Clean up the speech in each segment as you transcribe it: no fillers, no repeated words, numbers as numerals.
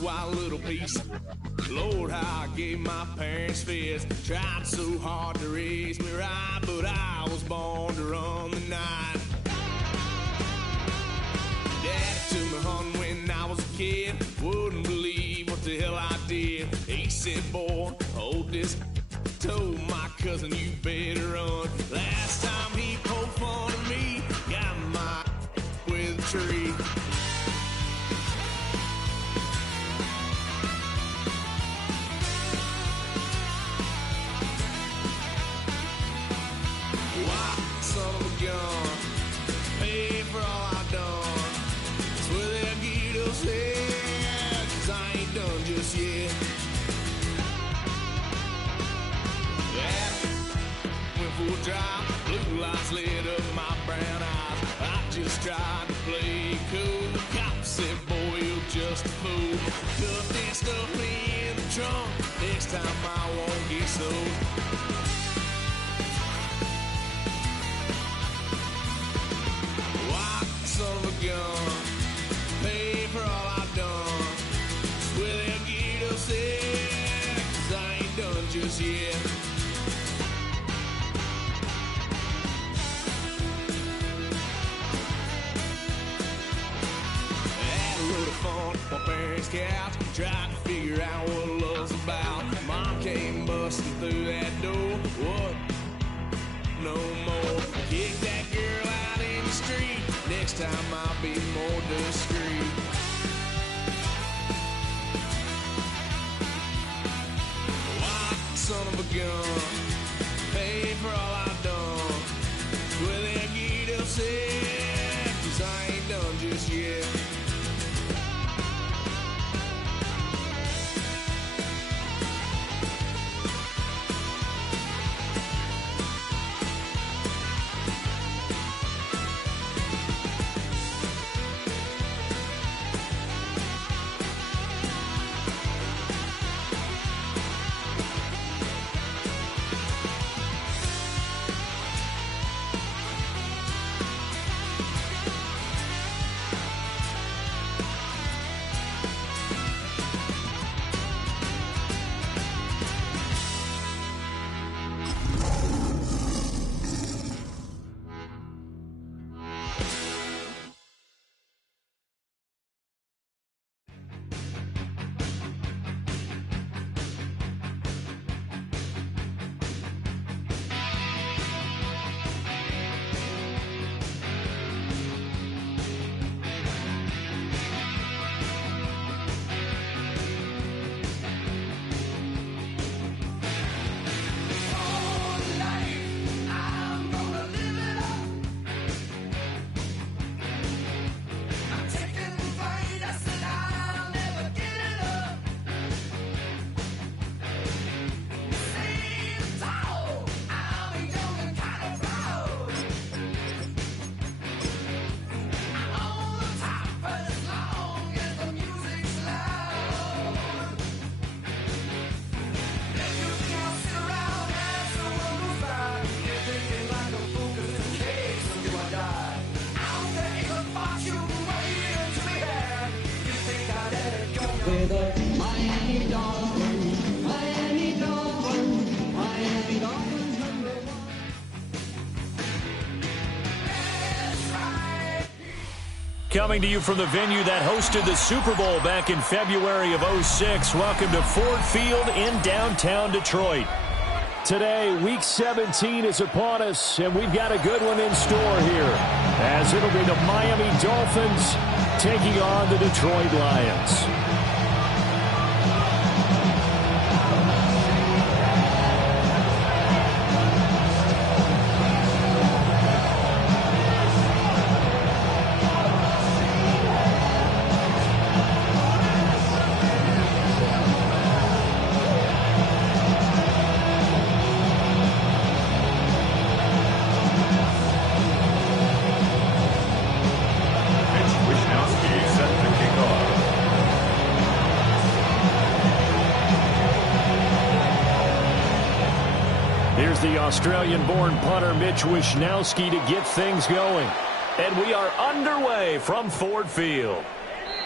wild little piece. Lord, how I gave my parents fits. Tried so hard to raise me right, but I was born to run the night. Daddy took me hunting when I was a kid. Wouldn't believe what the hell I did. He said, boy, hold this. Told my cousin, you better run. Last time he poked fun at me, got my with a tree. Why, son of a gun, pay for all I done. Swear they'll get us there, 'cause I ain't done just yet. Full drive, blue lights lit up my brown eyes. I just tried to play cool. Cop said, boy, you're just a fool. Cuffed and stuffed me in the trunk. Next time I won't get sold. Why, son of a gun, pay for all I done. Swear they'll get us there, 'cause I ain't done just yet. My parents' couch, tried to figure out what love's about. Mom came busting through that door. What? No more. Kick that girl out in the street. Next time I'll be more discreet. Why, son of a gun, pay for all I done. Well, they'll get upset, 'cause I ain't done just yet. with a Miami Dolphins, Miami Dolphins, Miami Dolphins #1. Coming to you from the venue that hosted the Super Bowl back in February of '06. Welcome to Ford Field in downtown Detroit. Today, Week 17 is upon us, and we've got a good one in store here, as it'll be the Miami Dolphins taking on the Detroit Lions. Here's the Australian-born punter Mitch Wishnowsky to get things going. And we are underway from Ford Field.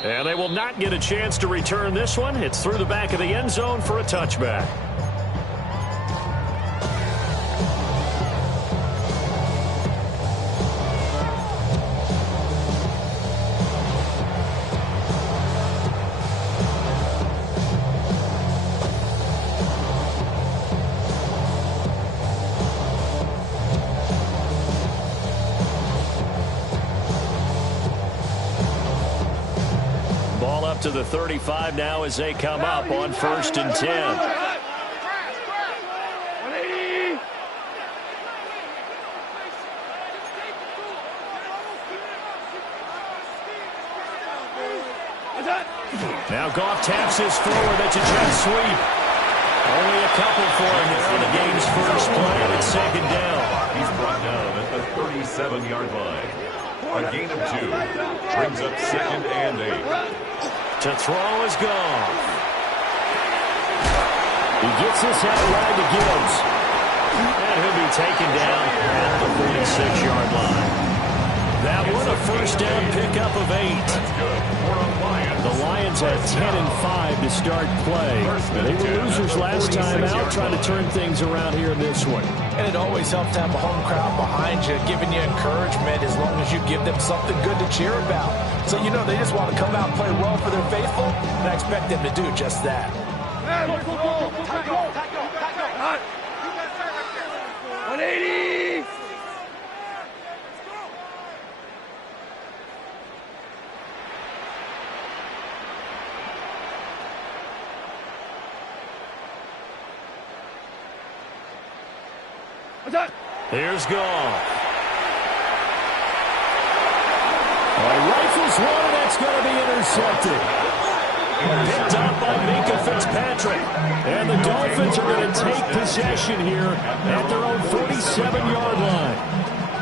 And they will not get a chance to return this one. It's through the back of the end zone for a touchback. To the 35 now as they come up on 1st and 10. Now Goff taps this forward. That's a jet sweep. Only a couple for him there on the game's first play, and it's 2nd down. He's brought down at the 37-yard line. A gain of 2 brings up 2nd and 8. To throw is gone. He gets this out wide to Gibbs. And he'll be taken down at the 46-yard line. That one a first down pickup of 8. That's good. The Lions had 10 and 5 to start play. They were losers last time out, trying to turn things around here in this one. And it always helps to have a home crowd behind you, giving you encouragement as long as you give them something good to cheer about. So, you know, they just want to come out and play well for their faithful, and I expect them to do just that. 180! Here's Goff. Rifles one, that's going to be intercepted. Picked up by Minka Fitzpatrick. And the Dolphins are going to take possession here at their own 47-yard line.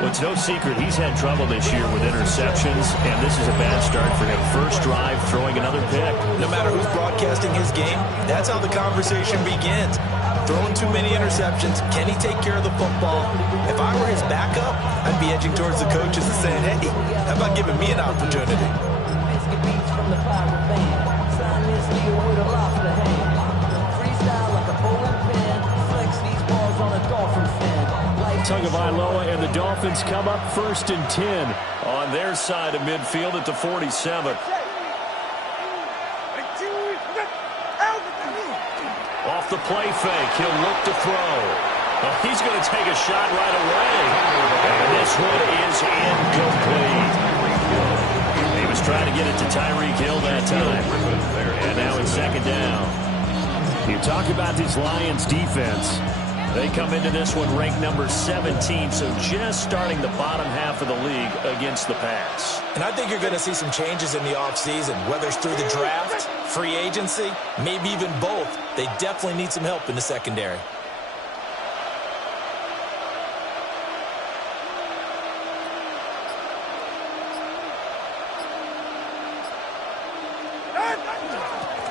Well, it's no secret he's had trouble this year with interceptions, and this is a bad start for him. First drive, throwing another pick. No matter who's broadcasting his game, that's how the conversation begins. Throwing too many interceptions. Can he take care of the football? If I were his backup, I'd be edging towards the coaches and saying, hey, how about giving me an opportunity? Tagovailoa and the Dolphins come up 1st and 10 on their side of midfield at the 47. Off the play fake, he'll look to throw. Well, he's going to take a shot right away. And this one is incomplete. He was trying to get it to Tyreek Hill that time. And now it's 2nd down. You talk about this Lions defense. They come into this one ranked number 17, so just starting the bottom half of the league against the pass. And I think you're going to see some changes in the offseason, whether it's through the draft, free agency, maybe even both. They definitely need some help in the secondary.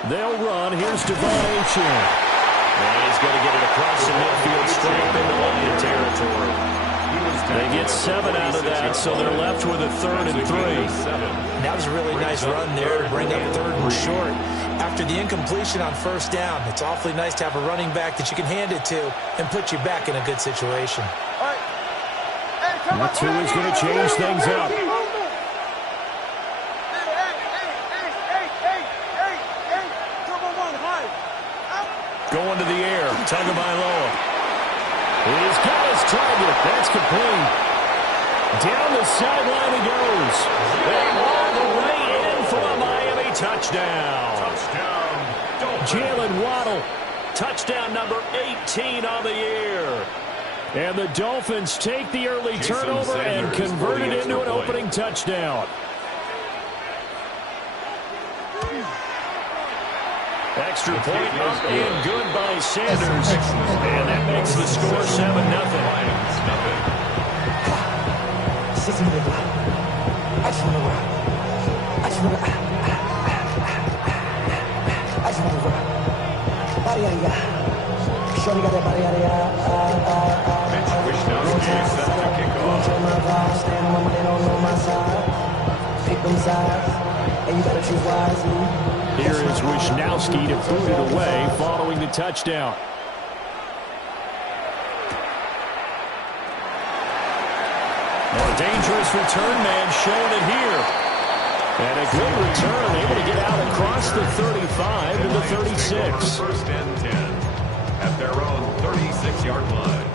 They'll run. Here's Devon Achane. And he's going to get it across the midfield straight into Lion territory. They get 7 out of that, so they're left with a 3rd and 3. That was a really nice run there to bring up 3rd and short. After the incompletion on 1st down, it's awfully nice to have a running back that you can hand it to and put you back in a good situation. That's who is going to change things up. Going to the air, Tagovailoa. He's got his target. That's complete. Down the sideline he goes. And all the way in for a Miami touchdown. Jalen Waddle, touchdown number 18 on the year. And the Dolphins take the early turnover and convert it into an opening touchdown. Extra point up and good by Sanders. And that makes the score 7-0. Shorty got that body out of Pick them sides. and you got to choose wisely. Here is Wisnowski to boot it away following the touchdown. And a dangerous return man showing it here. And a good return, able to get out across the 35 to the 36. First and 10 at their own 36-yard line.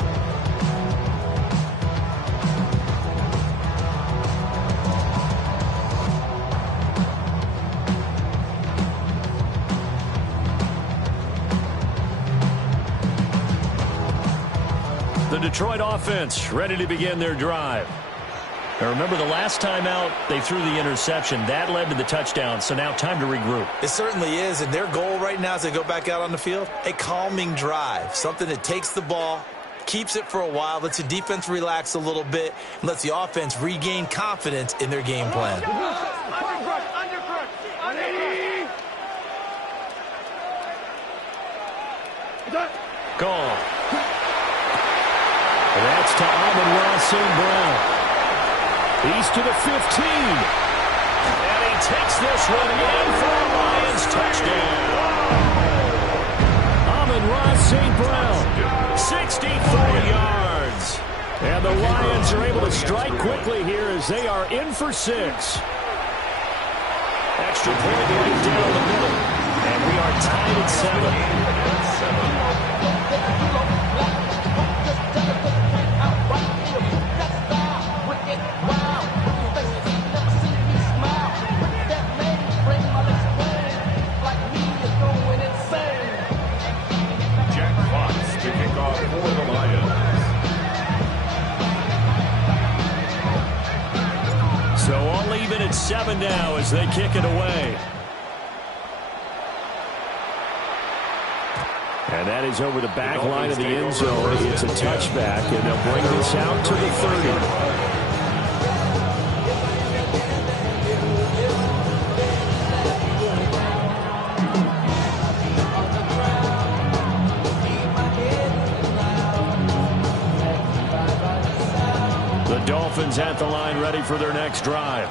The Detroit offense ready to begin their drive. Now remember, the last time out, they threw the interception. That led to the touchdown, so now time to regroup. It certainly is, and their goal right now as they go back out on the field, a calming drive, something that takes the ball, keeps it for a while, lets the defense relax a little bit, and lets the offense regain confidence in their game plan. Call. That's to Amon-Ra St. Brown. He's to the 15. And he takes this one in for a Lions touchdown. Amon-Ra St. Brown, 64 yards. And the Lions are able to strike quickly here as they are in for 6. Extra point right down the middle. And we are tied at 7. So all even at 7 now as they kick it away. And that is over the back line of the end zone. It's a touchback, and they'll bring this out to the 30. Dolphins at the line ready for their next drive.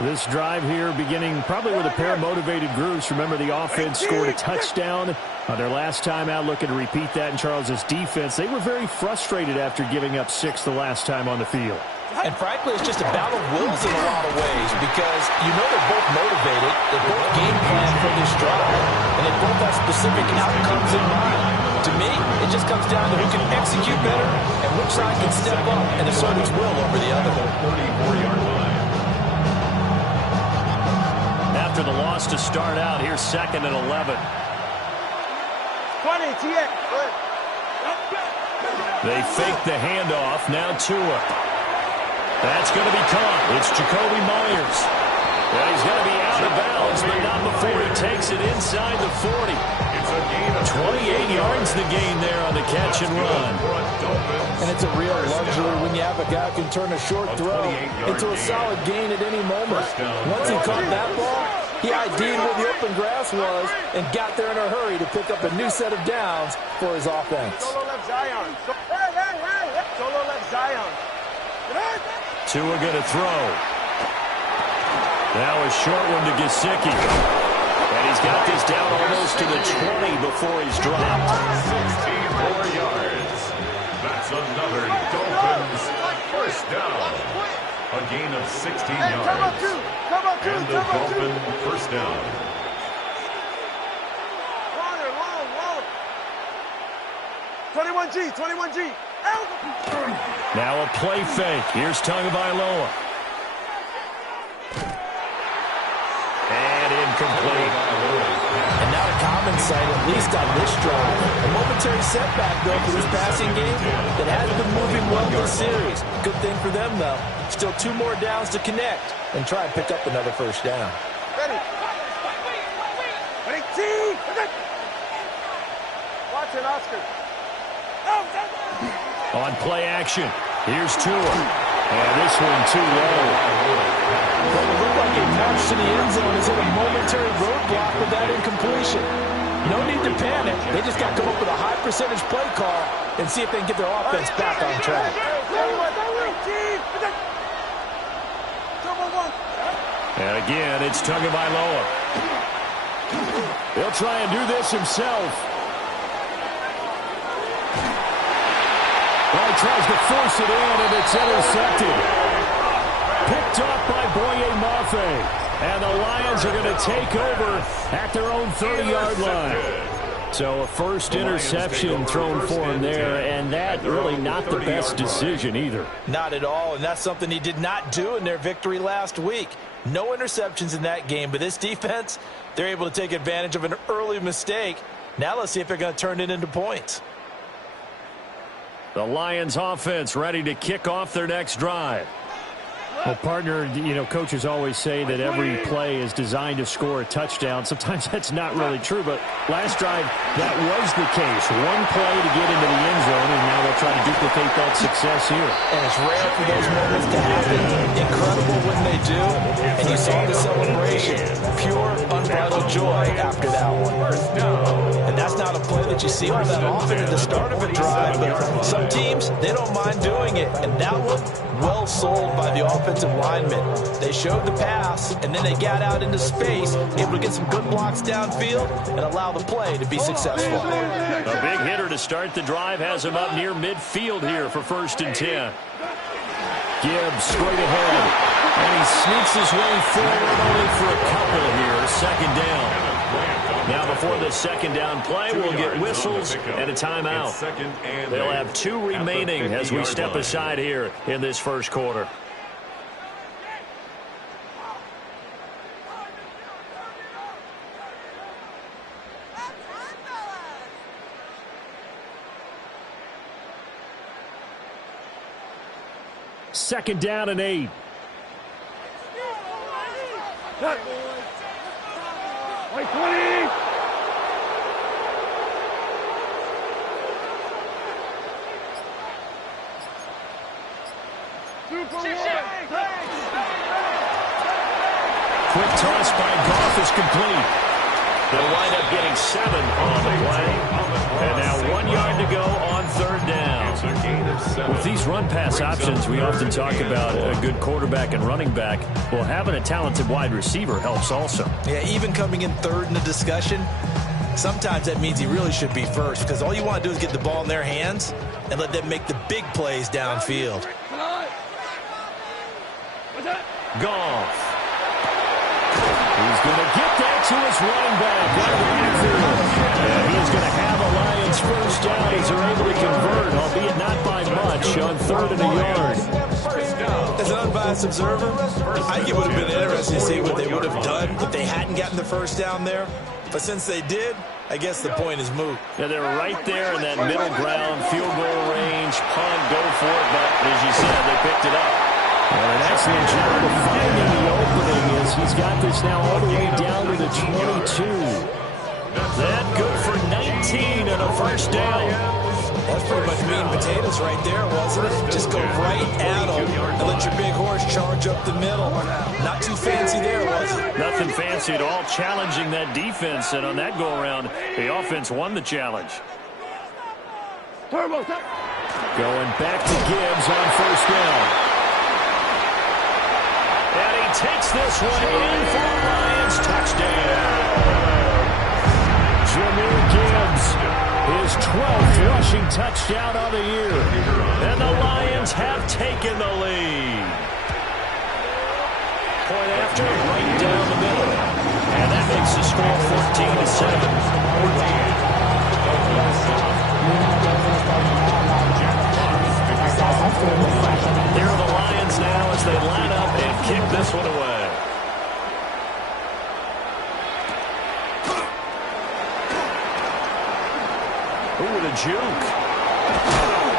This drive here beginning probably with a pair of motivated groups. Remember, the offense scored a touchdown their last time out, looking to repeat that in Charles's defense. They were very frustrated after giving up 6 the last time on the field. And frankly, it's just a battle of wills in a lot of ways because you know they're both motivated, they both game plan for this drive, and they both have specific outcomes in mind. To me, it just comes down to who can execute better and which side can step up and assert its will over the other. 34-yard line. After the loss to start out, here's 2nd and 11. 20, TX. They fake the handoff. Now Tua. That's going to be caught. It's Jacoby Myers. Well, he's going to be out of bounds, but not before he takes it inside the 40. It's a gain of 28 yards the gain there on the catch and run. And it's a real luxury when you have a guy who can turn a short throw into a solid gain at any moment. Once he caught that ball, he ID'd where the open grass was and got there in a hurry to pick up a new set of downs for his offense. Solo left Zion. Solo left Zion. Tua going to throw. Now a short one to Gesicki. And he's got this down almost to the 20 before he's dropped. 64 yards. That's another Dolphins first down. A gain of 16 yards. And the Dolphin first down. Long. 21G, 21G. Now a play fake. Here's Tagovailoa. And incomplete. And not a common sight, at least on this drive. A momentary setback, though, for this passing game that has been moving well this series. Good thing for them, though. Still 2 more downs to connect and try and pick up another first down. Ready. Ready, T. Watch it, Oscar. On play action, here's Tua. And this one too low. Well, it looked like a march to the end zone is hit a momentary roadblock with that incompletion. No need to panic. They just got to come up with a high percentage play call and see if they can get their offense back on track. And again, it's Tagovailoa. He'll try and do this himself. Well, he tries to force it in, and it's intercepted. Picked off by Boye Mafe. And the Lions are going to take over at their own 30-yard line. So a first interception thrown for him there, and that really not the best decision either. Not at all, and that's something he did not do in their victory last week. No interceptions in that game, but this defense, they're able to take advantage of an early mistake. Now let's see if they're going to turn it into points. The Lions offense ready to kick off their next drive. Well, partner, coaches always say that every play is designed to score a touchdown. Sometimes that's not really true, but last drive, that was the case. One play to get into the end zone, and now they'll try to duplicate that success here. And it's rare for those moments to happen. Incredible when they do. And you saw the celebration. Pure, unbridled joy after that one. And that's not a play that you see all that often at the start of a drive, but some teams, they don't mind doing it. And that one, well sold by the offensive linemen. They showed the pass, and then they got out into space, able to get some good blocks downfield and allow the play to be successful. A big hitter to start the drive has him up near midfield here for 1st and 10. Gibbs straight ahead, and he sneaks his way forward only for a couple here. 2nd down. Now before the 2nd down play, we'll get whistles and a timeout. They'll have 2 remaining as we step aside here in this first quarter. Second down and 8. Wait, 20! Quick toss by Goff is complete. They'll wind up getting 7 on the play. And now 1 yard to go on 3rd down. With these run-pass options, we often talk about a good quarterback and running back. Well, having a talented wide receiver helps also. Yeah, even coming in 3rd in the discussion, sometimes that means he really should be first, because all you want to do is get the ball in their hands and let them make the big plays downfield. Goff. He's going to get that to his running back out of the backfield. And he's going to have a Lions first down as they're able to convert, albeit not by much, on 3rd and a yard. As an unbiased observer, I think it would have been interesting to see what they would have done if they hadn't gotten the first down there. But since they did, I guess the point is moot. Yeah, they're right there in that middle ground, field goal range, punt, go for it. But as you said, they picked it up. Well, an excellent job of finding the opening as he's got this now all the way down to the 22. That good for 19 and a first down. That's pretty much meat and potatoes right there, wasn't it? Just go right at them and let your big horse charge up the middle. Not too fancy there, was it? Nothing fancy at all, challenging that defense. And on that go-around, the offense won the challenge. Going back to Gibbs on 1st down. And he takes this one in for a Lions touchdown. Jahmyr Gibbs, his 12th rushing touchdown of the year. And the Lions have taken the lead. Point after, right down the middle. And that makes the score 14-7. Here are the Lions now as they line up and kick this one away. Ooh, with a juke.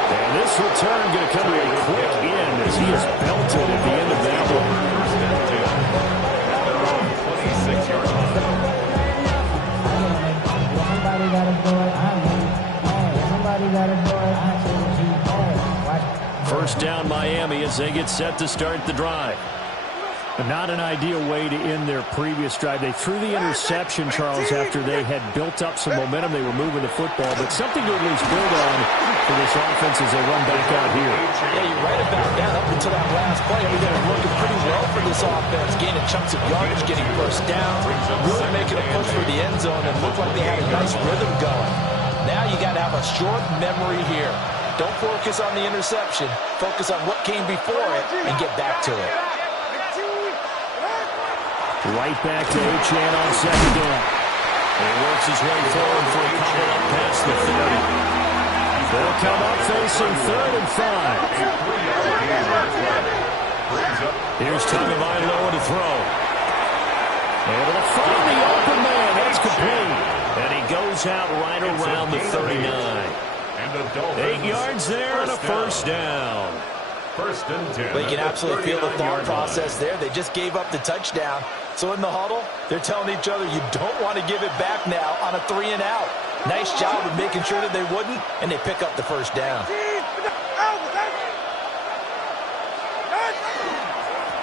And this return going to come to a quick end as he is belted at the end of that one. First down Miami as they get set to start the drive. Not an ideal way to end their previous drive. They threw the interception, Charles, after they had built up some momentum. They were moving the football, but something to at least build on for this offense as they run back out here. Yeah, you're right about that. Up until that last play, everything was looking pretty well for this offense. Gaining chunks of yardage, getting first down, really making a push for the end zone, and looked like they had a nice rhythm going. Now you got to have a short memory here. Don't focus on the interception. Focus on what came before it and get back to it. Right back to Achane on second down. And he works his way forward for a couple up past the 30. They'll come up facing 3rd and 5. Here's Tagovailoa to throw. Able to find the open man. That's complete. And he goes out right around the 39. 8 yards there and a first down. First and 10. But you can absolutely feel the thought process there. They just gave up the touchdown. So in the huddle, they're telling each other, you don't want to give it back now on a 3 and out. Nice job of making sure that they wouldn't, and they pick up the first down.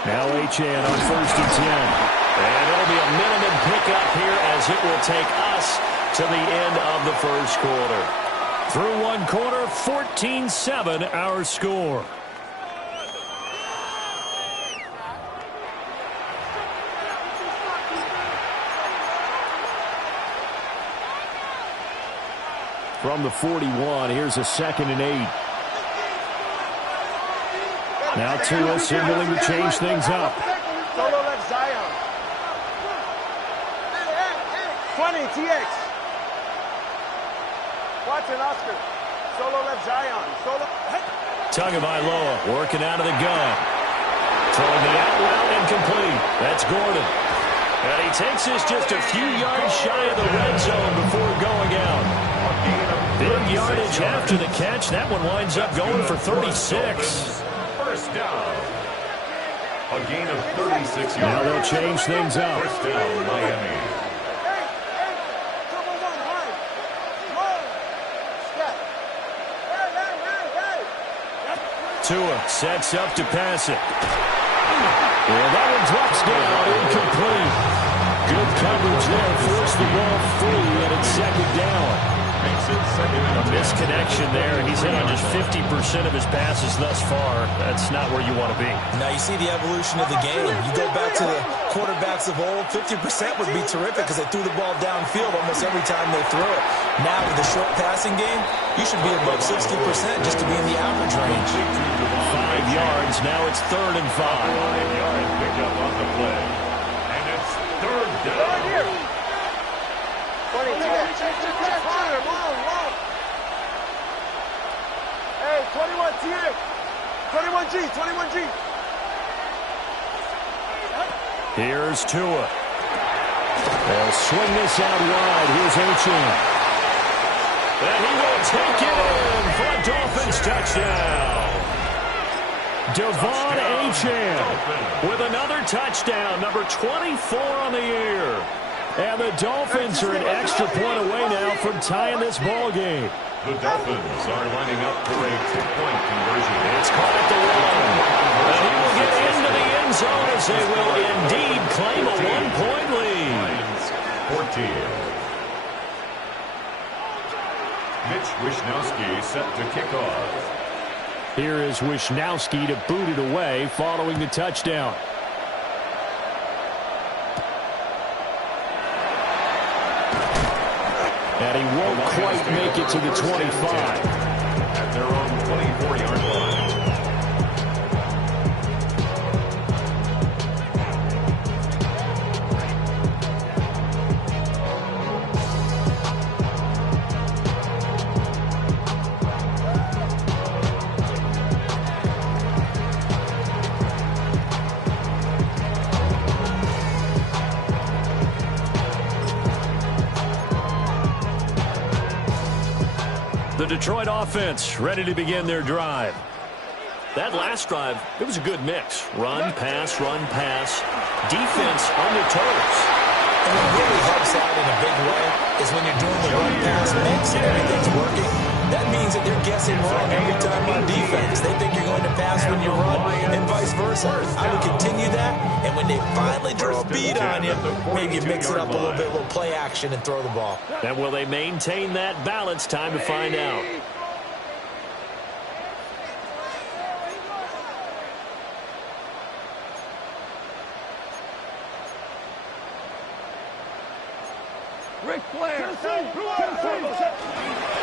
Now Achane on 1st and 10. And it'll be a minimum pickup here as it will take us to the end of the first quarter. Through one quarter, 14-7 our score. From the 41, here's a 2nd and 8. Now Tua signaling to change things up. Solo left Zion. 20, TX. Watson, Oscar. Solo left Zion. Solo. Tagovailoa working out of the gun. Throwing the out route incomplete. That's Gordon. And he takes this just a few yards shy of the red zone before going out. Big yardage after the catch. That one winds up going for 36. First down. A gain of 36 yards. Now they'll change things up. First down, Miami. Tua sets up to pass it. And that one drops down, incomplete. Good coverage there, forced the ball free, and it's 2nd down. A misconnection there, and he's hit on just 50% of his passes thus far. That's not where you want to be. Now you see the evolution of the game. You go back to the quarterbacks of old, 50% would be terrific because they threw the ball downfield almost every time they threw it. Now with the short passing game, you should be above 60% just to be in the average range. 5 yards, now it's 3rd and 5. 5 yards picked up on the play. And it's 3rd down. 20, TX. Hey, 21, TX. 21G, 21G. Here's Tua. They'll swing this out wide. Here's Achane. And he will take it in for a Dolphins touchdown. Devon Achane with another touchdown, number 24 on the year. And the Dolphins are an extra point away now from tying this ball game. The Dolphins are lining up for a 2-point conversion. It's caught at the 1. And he will get into the end zone as they will indeed claim a 1-point lead. 14. Mitch Wishnowsky set to kick off. Here is Wishnowsky to boot it away following the touchdown. And he won't quite make it to the 25. At their own 24-yard line. The Detroit offense ready to begin their drive. That last drive, it was a good mix. Run, pass, defense on their toes. And what really helps out in a big way is when you're doing the run-pass mix and everything's working, That means that they're guessing wrong every time on defense. They think you're going to pass when you run and vice versa. I would continue that, and when they finally draw a beat on you, maybe you mix it up a little bit, a little play action, and throw the ball. And will they maintain that balance? Time to find out.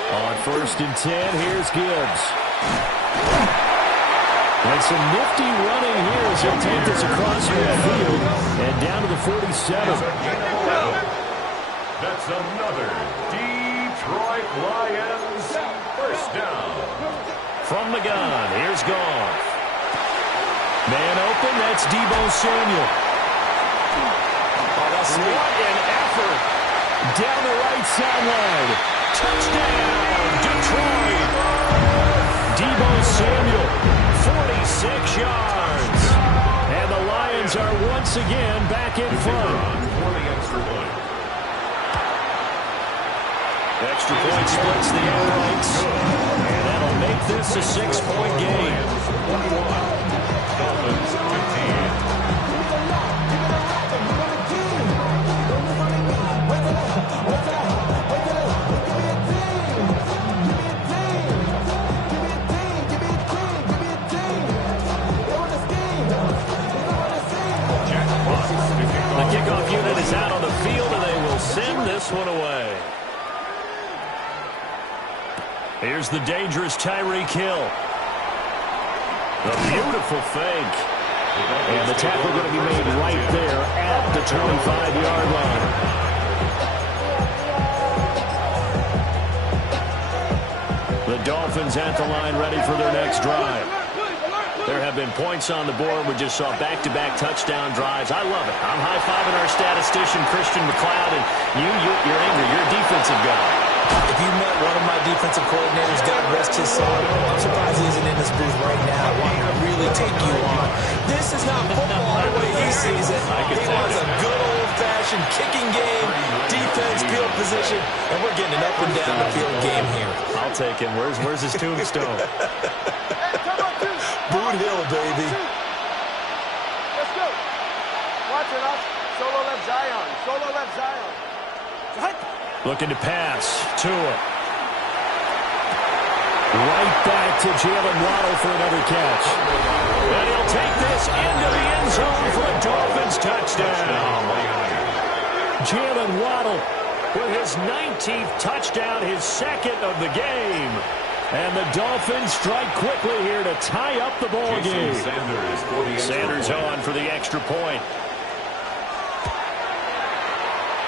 On 1st and 10, here's Gibbs. And some nifty running here as he'll take this across midfield and down to the 47. That's another Detroit Lions first down. From the gun, here's Goff. Man open, that's Deebo Samuel. Oh, that's sweet. What an effort. Down the right sideline. Touchdown, Detroit. Deebo Samuel, 46 yards. And the Lions are once again back in front. Extra point splits the uprights. And that'll make this a 6-point game. 21. Dolphins 15. The kickoff unit is out on the field, and they will send this one away. Here's the dangerous Tyreek Hill. A beautiful fake. And the tackle going to be made right there at the 25-yard line. The Dolphins at the line ready for their next drive. There have been points on the board. We just saw back-to-back touchdown drives. I love it. I'm high-fiving our statistician, Christian McLeod, and you're angry. You're a defensive guy. If you met one of my defensive coordinators, God rest his soul, I'm surprised he isn't in this booth right now wanting to really take you on. This is not football the way he sees it. He wants a good old-fashioned kicking game, defense, field position, and we're getting an up-and-down the field game here. I'll take him. Where's his tombstone? Boot Hill, baby. Let's go. Watch it, us. Solo left Zion. Solo left Zion. Looking to pass. Tua. Right back to Jalen Waddle for another catch. And he'll take this into the end zone for a Dolphins touchdown. Jalen Waddle with his 19th touchdown, his second of the game. And the Dolphins strike quickly here to tie up the ball game. Sanders on for the extra point.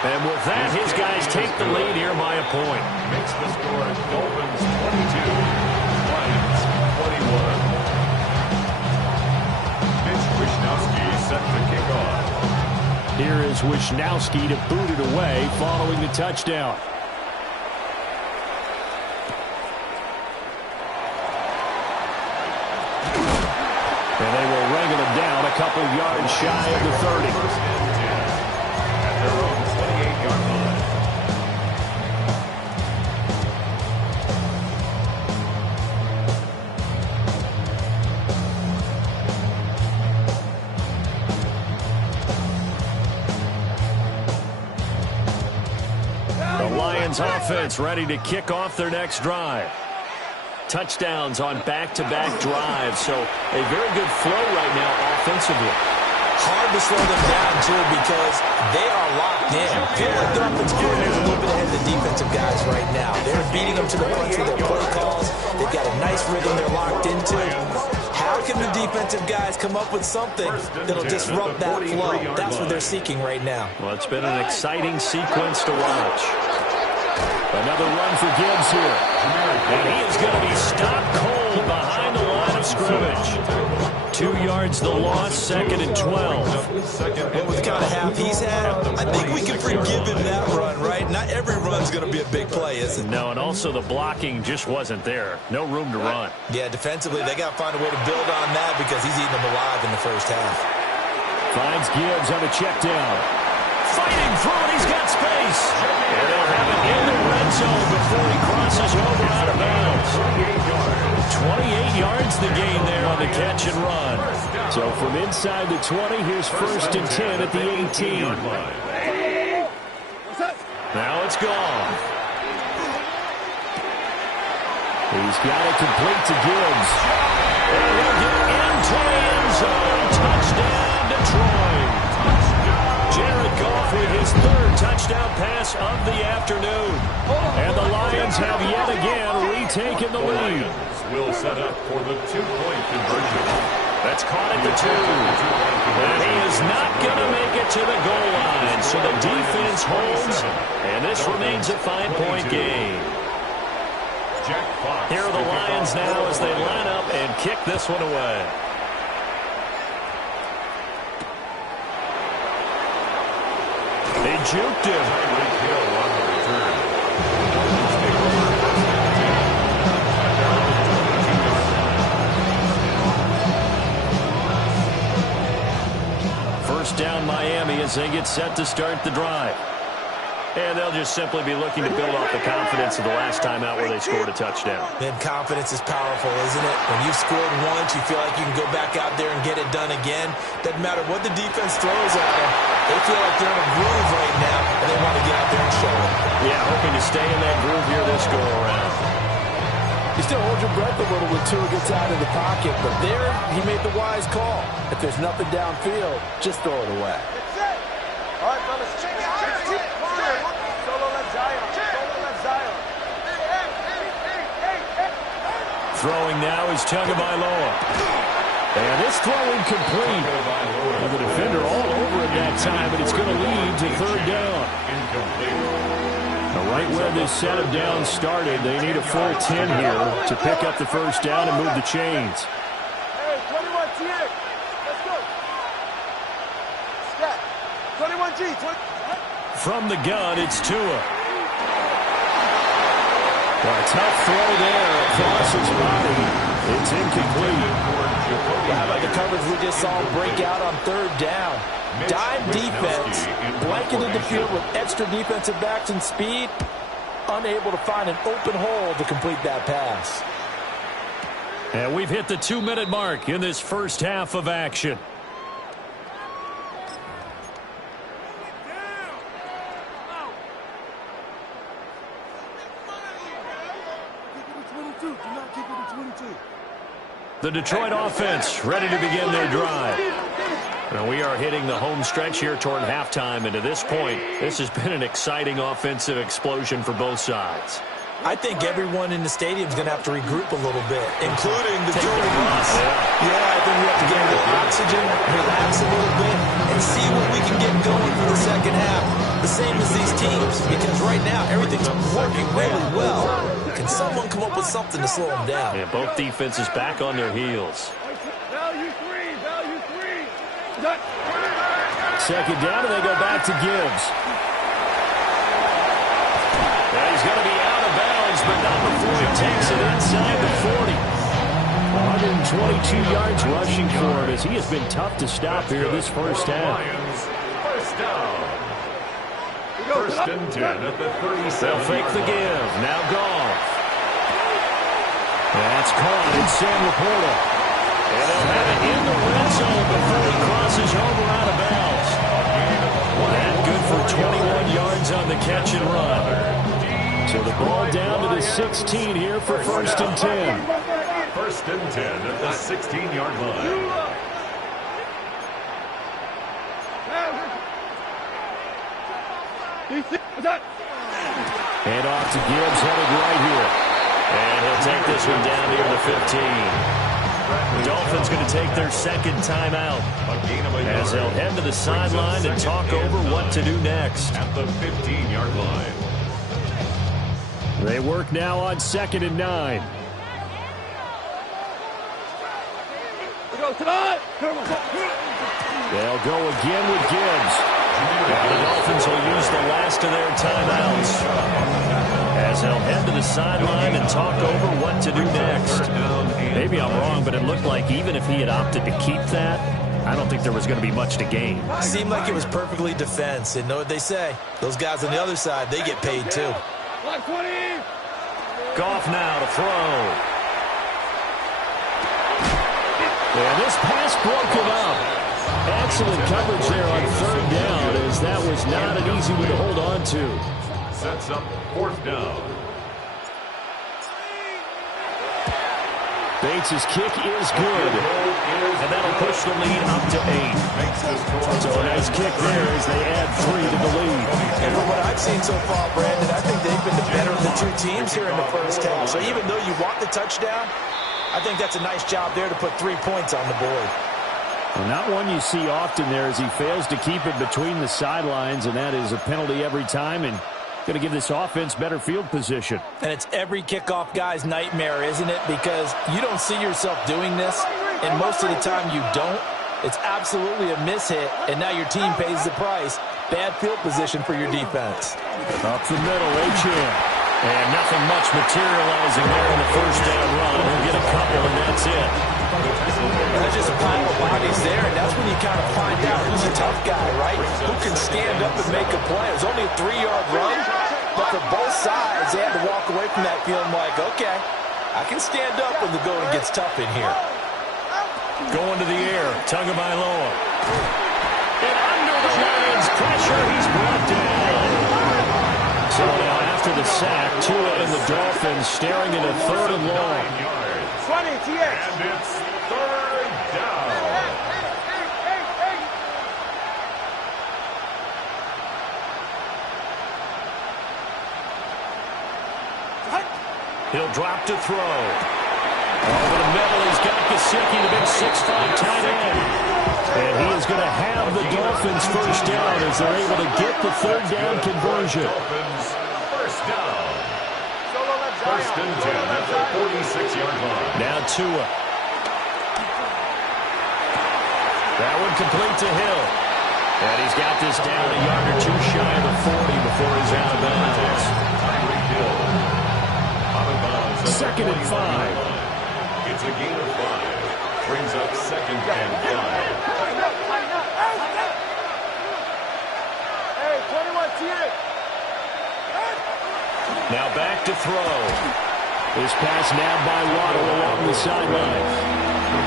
And with that, his guys take the lead here by a point. Makes the score Dolphins 22, Lions 21. Mitch Wishnowsky set the kickoff. Here is Wishnowsky to boot it away following the touchdown. And they will wrangle him down a couple yards shy of the 30. At their own 28-yard line. The Lions offense ready to kick off their next drive. Touchdowns on back-to-back drives, so a very good flow right now offensively. Hard to slow them down, too, because they are locked in. Feel like their offensive coordinator is a little bit ahead of the defensive guys right now. They're beating them to the punch with their play calls. They've got a nice rhythm they're locked into. How can the defensive guys come up with something that'll disrupt that flow? That's what they're seeking right now. Well, it's been an exciting sequence to watch. Another run for Gibbs here. And he is going to be stopped cold behind the line of scrimmage. 2 yards the loss, 2nd and 12. And with the kind of half he's had, I think we can forgive him that run, right? Not every run's going to be a big play, is it? No, and also the blocking just wasn't there. No room to run. Yeah, defensively, they got to find a way to build on that because he's eating them alive in the first half. Finds Gibbs on a check down. Fighting through it, he's got space. And they'll have it in the red zone before he crosses over out of bounds. 8 yards the gain there on the catch and run. So from inside the 20, here's 1st and 10 at the 18. Now it's gone. He's got it complete to Gibbs. And he'll get into the end zone. Touchdown, Detroit. Jared Goff with his 3rd touchdown pass of the afternoon. And the Lions have yet again retaken the lead. Will set up for the 2-point conversion. That's caught at the 2. And he is not going to make it to the goal line. So the defense holds, and this remains a 5-point game. Here are the Lions now as they line up and kick this one away. They juked him. First down Miami as they get set to start the drive. And they'll just simply be looking to build off the confidence of the last time out where they scored a touchdown. Man, confidence is powerful, isn't it? When you've scored once, you feel like you can go back out there and get it done again. Doesn't matter what the defense throws at them. They feel like they're in a groove right now, and they want to get out there and show it. Yeah, hoping to stay in that groove here this go-around. You still hold your breath a little when Tua gets out of the pocket, but there he made the wise call. If there's nothing downfield, just throw it away. All right, fellas. Solo left Zion. Solo left Zion. Throwing now is Tagovailoa. And this throw incomplete. With the defender all over it that time, and it's going to lead to 3rd down. Now, right where this set of downs started, they need a full 10 here to pick up the 1st down and move the chains. Hey, 21 TA. Let's go. Stat. 21G. From the gun, it's Tua. Well, a tough throw there across his body. It's incomplete. How about the coverage we just saw break out on 3rd down? Dime defense, blanketed the field with extra defensive backs and speed, unable to find an open hole to complete that pass. And we've hit the 2-minute mark in this first half of action. The Detroit offense ready to begin their drive. And we are hitting the home stretch here toward halftime. And to this point, this has been an exciting offensive explosion for both sides. I think everyone in the stadium is going to have to regroup a little bit, including the Joey Ross. Yeah, I think we have to get a little oxygen, relax a little bit, and see what we can get going for the second half. The same as these teams, because right now everything's working really well. Can someone come up with something to slow them down? Yeah, both defenses back on their heels. Value 3. Value 3. Second down, and they go back to Gibbs. Yeah, he's going to be out of bounds, but not before he takes it inside the 40. 122 yards rushing for him as he has been tough to stop here this first half. First down. 1st and 10 at the 37. They'll fake the give. Now Goff. That's caught in Sam Laporta. And they'll have it in the red zone before he crosses over out of bounds. That good for 21 yards on the catch and run. So the ball down to the 16 here for 1st and 10. 1st and 10 at the 16-yard line. Hand off to Gibbs, headed right here. And he'll take this one down near the 15. The Dolphins going to take their 2nd timeout as they'll head to the sideline and talk over what to do next. At the 15-yard line. They work now on 2nd and 9. They'll go again with Gibbs. Now the Dolphins will use the last of their timeouts as they'll head to the sideline and talk over what to do next. Maybe I'm wrong, but it looked like even if he had opted to keep that, I don't think there was going to be much to gain. Seemed like it was perfectly defense. And know what they say? Those guys on the other side, they get paid too. Goff now to throw. And this pass broken up. Excellent coverage there on third down, as that was not an easy one to hold on to. Sets up fourth down. Bates' kick is good, and that'll push the lead up to 8. So a nice kick there as they add 3 to the lead. And from what I've seen so far, Brandon, I think they've been the better of the two teams here in the first half. So even though you want the touchdown, I think that's a nice job there to put 3 points on the board. Well, not one you see often there as he fails to keep it between the sidelines, and that is a penalty every time, and going to give this offense better field position. And it's every kickoff guy's nightmare, isn't it? Because you don't see yourself doing this, and most of the time you don't. It's absolutely a mishit, and now your team pays the price. Bad field position for your defense. Up the middle, Achane. And nothing much materializing there in the first down run. He'll get a couple, and that's it. And there's just a pile of bodies there, and that's when you kind of find out who's a tough guy, right? Who can stand up and make a play. It was only a 3-yard run, but for both sides, they had to walk away from that feeling like, okay, I can stand up when the going gets tough in here. Going to the air, Tagovailoa. And under the Lions' pressure, he's brought down. So now after the sack, Tua and the Dolphins staring at a 3rd and long. 20, TH. And it's third down. He'll drop to throw. Over the middle, he's got Gesicki, the big 6'5" tight end. And he is going to have the Dolphins first down as they're able to get the 3rd down conversion. Dolphins first down. Solo left First Zion. and 10 at the 46-yard line. Now Tua. That one complete to Hill. And he's got this down a yard or two shy of the 40 before he's out of bounds. Second and 5. It's a gain of 5. Brings up second and 5. Hey, 21, TH. Now back to throw. This pass nabbed by Waddle along the sideline.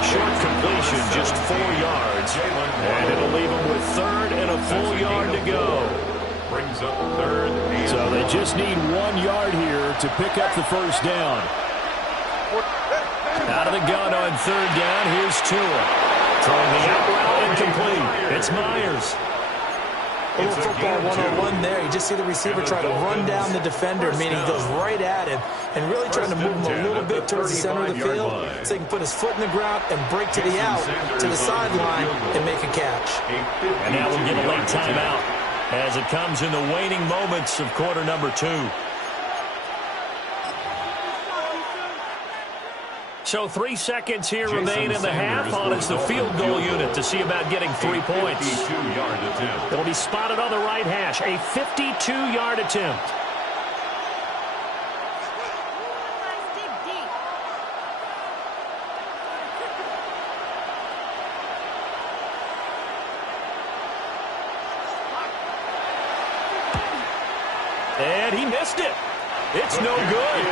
Short completion, just 4 yards. And it'll leave him with 3rd and a full yard to go. Brings up 3rd and So they just need 1 yard here to pick up the first down. Out of the gun on 3rd down, here's Tua. Throwing the out route incomplete. It's Myers. A little football 101 there. You just see the receiver try to run down the defender, meaning he goes right at him, and really trying to move him a little bit towards the center of the field so he can put his foot in the ground and break to the out, to the sideline, and make a catch. And now we'll get a late timeout as it comes in the waning moments of quarter number 2. So 3 seconds here remain in the half on as the field goal unit to see about getting 3 points. It'll be spotted on the right hash, a 52-yard attempt. And he missed it. It's no good.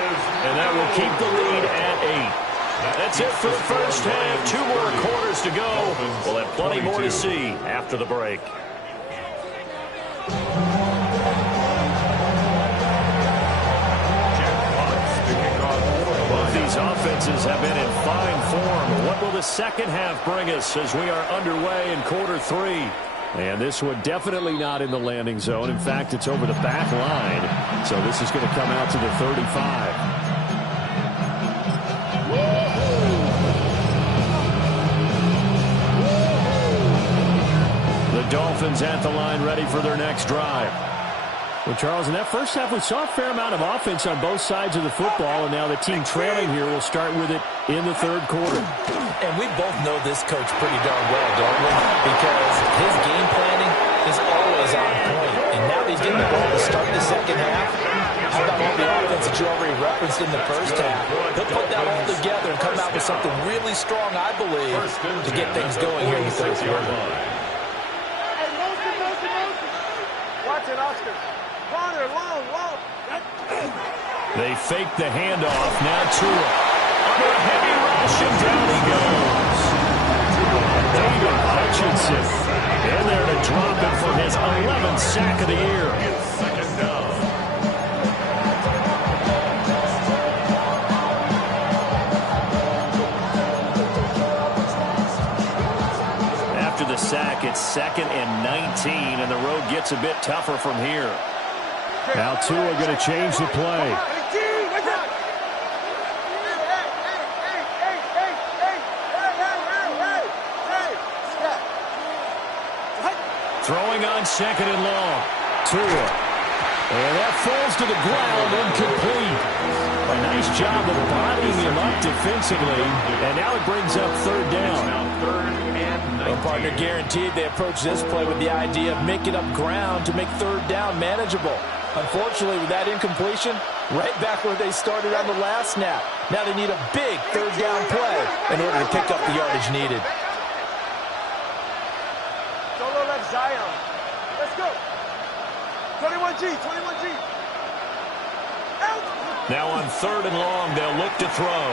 And that will keep the lead at 8. That's it for the first half. 2 more quarters to go. We'll have plenty more to see after the break. Both these offenses have been in fine form. What will the second half bring us as we are underway in quarter 3? And this one definitely not in the landing zone. In fact, it's over the back line. So this is going to come out to the 35. The Dolphins at the line ready for their next drive. Well, Charles, in that first half, we saw a fair amount of offense on both sides of the football, and now the team trailing here will start with it in the 3rd quarter. And we both know this coach pretty darn well, don't we? Because his game planning is always on point. And now that he's getting the ball to start the second half, how about all the offense that you already referenced in the first half? He'll put that all together and come out with something really strong, I believe, to get things going here in the 3rd quarter. Watch it, Oscar. Corner, long. They fake the handoff. Now Tua. Under a heavy rush, and down he goes. David Hutchinson in there to drop it for his 11th sack of the year. Second down. After the sack, it's 2nd and 19, and the road gets a bit tougher from here. Now Tua going to change the play. Throwing on 2nd and long. Tua. And that falls to the ground, incomplete. A nice job of bodying him up defensively. And now it brings up 3rd down. Well, partner, guaranteed they approach this play with the idea of making up ground to make 3rd down manageable. Unfortunately, with that incompletion, right back where they started on the last snap. Now they need a big 3rd down play in order to pick up the yardage needed. Solo left Zion. Let's go. 21G, 21G. Out. Now on 3rd and long, they'll look to throw.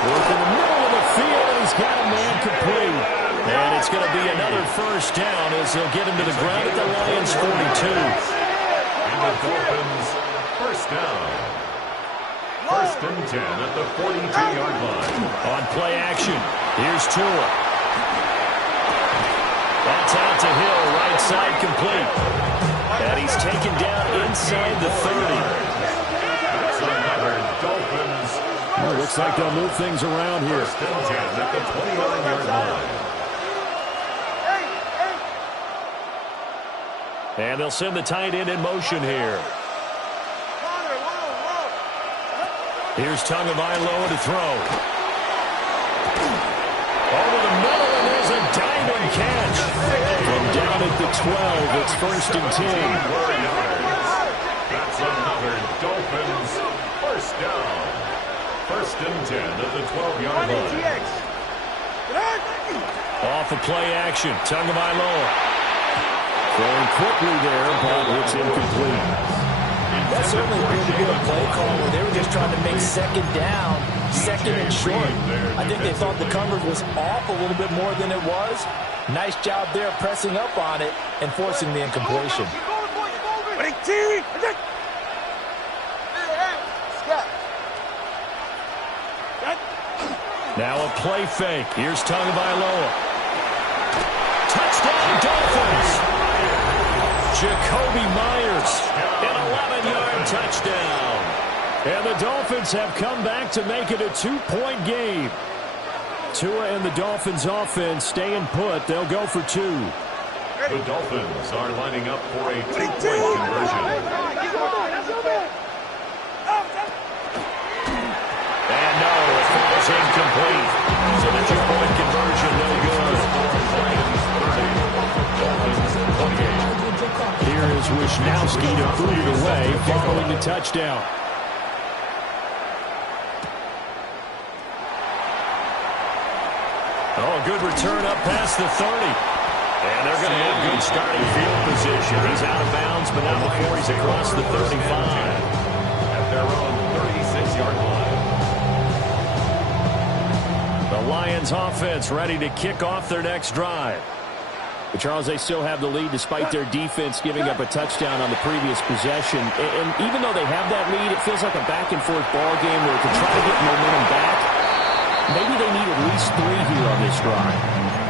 Work in the middle of the field, and he's got a man complete. And it's going to be another 1st down as they'll get him to the ground at the Lions' 42. And the Dolphins, 1st down. 1st and 10 at the 42-yard line. On play action, here's Tua. That's out to Hill, right side complete. And he's taken down inside the 30. That's another Dolphins. Well, looks like they'll move things around here. 1st and 10 at the 29-yard line. And they'll send the tight end in motion here. Here's Tagovailoa to throw. Over the middle, and there's a diving catch. From down at the 12, it's 1st and 10. That's another Dolphins 1st down. 1st and 10 at the 12-yard line. Off of play action, Tagovailoa. Going quickly there, but it's incomplete. That certainly appeared to be a play call where they were just trying to make 2nd down, 2nd and short. I think they thought the coverage was off a little bit more than it was. Nice job there pressing up on it and forcing the incompletion. Now a play fake. Here's Tagovailoa. Touchdown, Dolphins! Jacoby Myers, an 11-yard touchdown. And the Dolphins have come back to make it a 2-point game. Tua and the Dolphins offense staying put. They'll go for 2. The Dolphins are lining up for a 2-point conversion. And no, it falls incomplete. So the 2-point conversion, no good. Here is Wisnowski to boot it away following the touchdown. Oh, good return up past the 30. And they're going to have good starting field position. He's out of bounds, but now before he's across the 35. At their own 36-yard line. The Lions offense ready to kick off their next drive. But Charles, they still have the lead despite their defense giving up a touchdown on the previous possession. And even though they have that lead, it feels like a back-and-forth ball game where to try to get momentum back, maybe they need at least 3 here on this drive.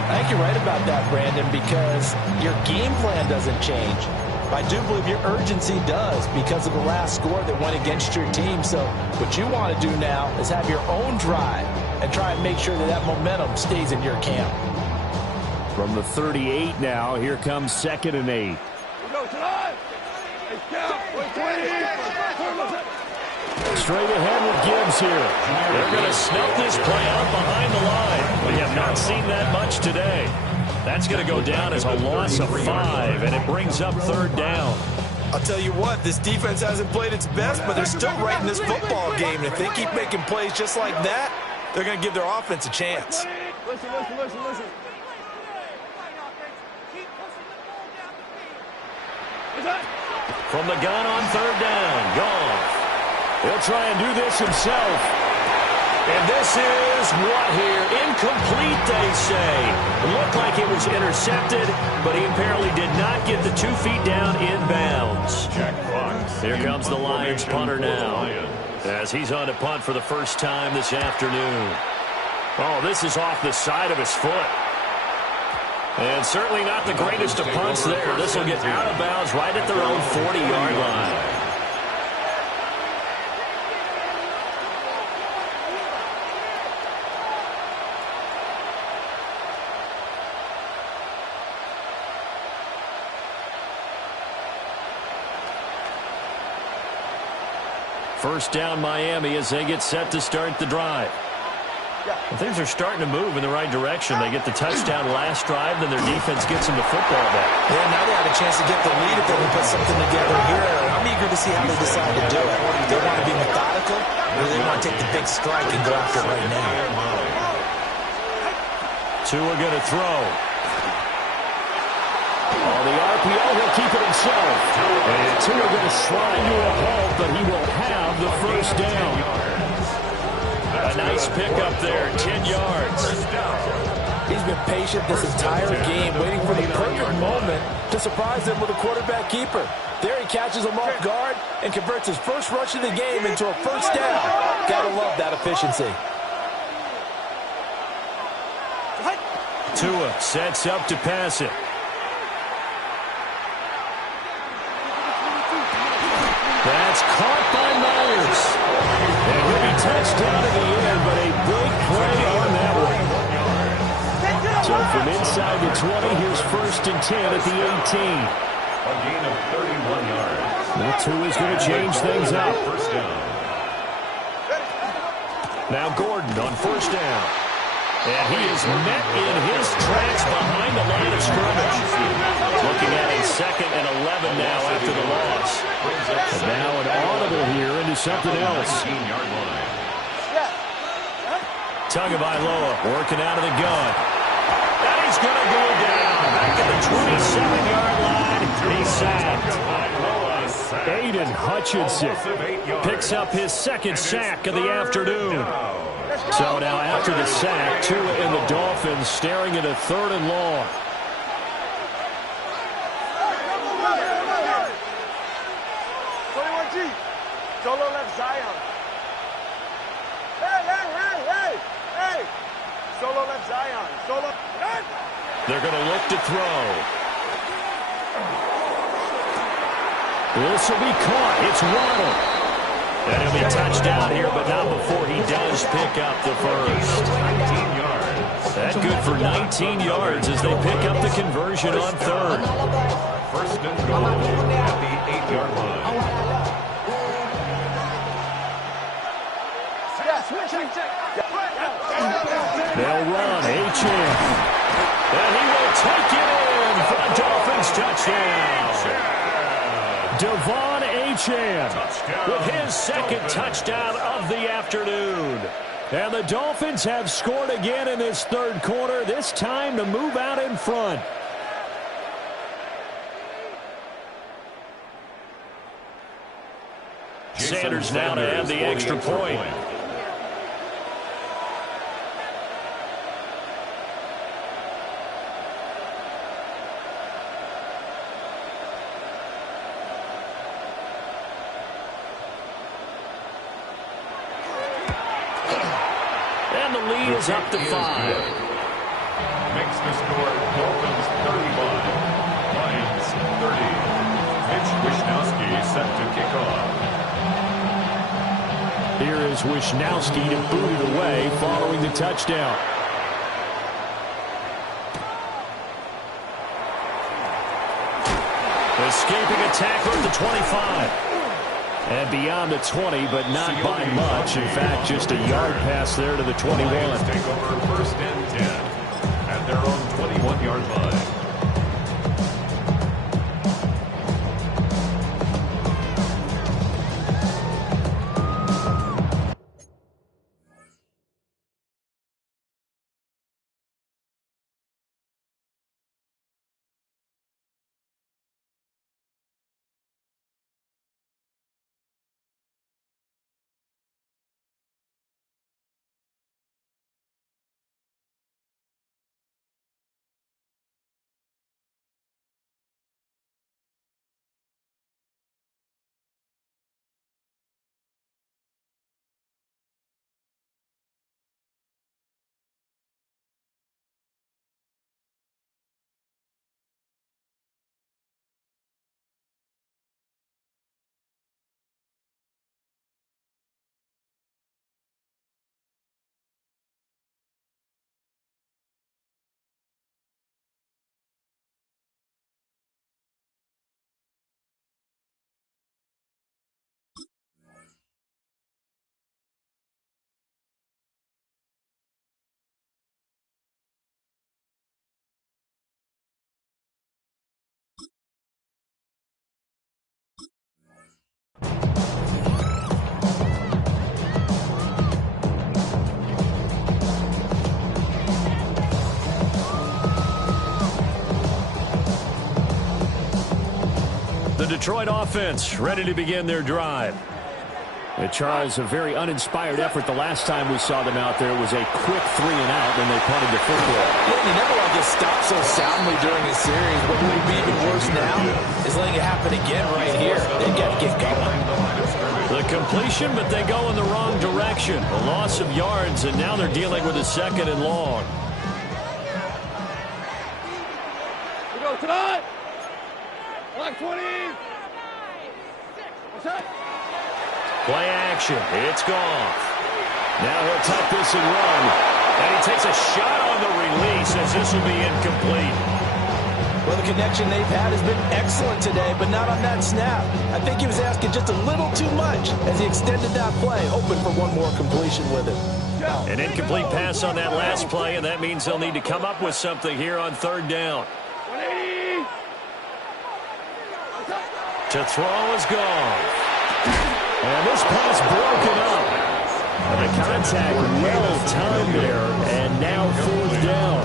I think you're right about that, Brandon, because your game plan doesn't change. I do believe your urgency does because of the last score that went against your team. So what you want to do now is have your own drive and try and make sure that that momentum stays in your camp. From the 38 now, here comes 2nd and 8. Straight ahead with Gibbs here. They're going to snuff this play out behind the line. We have not seen that much today. That's going to go down as a loss of 5, and it brings up 3rd down. I'll tell you what, this defense hasn't played its best, but they're still right in this football game. And if they keep making plays just like that, they're going to give their offense a chance. Listen. From the gun on 3rd down, Goff. He'll try and do this himself. And this is what here? Incomplete, they say. Looked like it was intercepted, but he apparently did not get the 2 feet down in bounds. Here comes the Lions punter now, as he's on to punt for the first time this afternoon. Oh, this is off the side of his foot. And certainly not the greatest of punts there. This will get out of bounds right at their own 40-yard line. First down Miami as they get set to start the drive. Well, things are starting to move in the right direction. They get the touchdown last drive, then their defense gets them the football back. Yeah, now they have a chance to get the lead if they can put something together here. I'm eager to see how they decide to do it. They want to be methodical, or they want to take the big strike and go after it right now. Tua going to throw. On the RPO, he'll keep it himself. And Tua going to slide to a halt, but he will have the first down. A nice pickup there, 10 yards. He's been patient this entire game, waiting for the perfect moment to surprise them with a quarterback keeper. There he catches him off guard and converts his first rush of the game into a first down. Gotta love that efficiency. Tua sets up to pass it. That's caught by Myers. And he'll be touched down in the end, but a big play on that one. So from inside the 20, here's 1st and 10 at the 18. A gain of 31 yards. Well, Tua's going to change things up. First down. Now Gordon on 1st down. And he is met in his tracks behind the line of scrimmage. Looking at a 2nd and 11 now after the loss. And now an audible here into something else. Tagovailoa working out of the gun. And he's going to go down. Back at the 27-yard line. He's sacked. Aiden Hutchinson picks up his 2nd sack of the afternoon. So now after the sack, Tua and the Dolphins staring at a 3rd and long. Solo left Zion. Hey! Solo left Zion. Solo. They're going to look to throw. This will be caught. It's Waddle. And he'll be touched down here, but not before he does pick up the first. 19 yards. That's good for 19 yards as they pick up the conversion on 3rd. 1st and goal at the 8-yard line. They'll run. H.M. And he will take it in for the Dolphins touchdown. Devon H.M. with his 2nd touchdown of the afternoon. And the Dolphins have scored again in this 3rd quarter, this time to move out in front. Sanders now to add the extra point. And the lead is up to 5. Makes the score Dolphins 31, Lions 30. Mitch Wishnowsky set to kick off. Here is Wishnowsky to boot it away following the touchdown. Escaping a tackle at the 25. And beyond the 20, but not by much. In fact, just a yard pass there to the 21. Take over 1st and 10 at their own 21-yard line. Detroit offense ready to begin their drive. Charles, a very uninspired effort the last time we saw them out there. It was a quick 3-and-out when they punted the football. Yeah, you never want to get stopped so soundly during a series. What would be even worse now is letting it happen again right here. They've got to get going. The completion, but they go in the wrong direction. A loss of yards, and now they're dealing with a 2nd and long. We go tonight. Black 20. What's that? Play action. It's gone. Now he'll tuck this and run. And he takes a shot on the release as this will be incomplete. Well, the connection they've had has been excellent today, but not on that snap. I think he was asking just a little too much as he extended that play, hoping for one more completion with it. An incomplete pass on that last play, and that means they'll need to come up with something here on 3rd down. To throw is gone. And this pass broken up. And the contact well timed there, and now 4th down.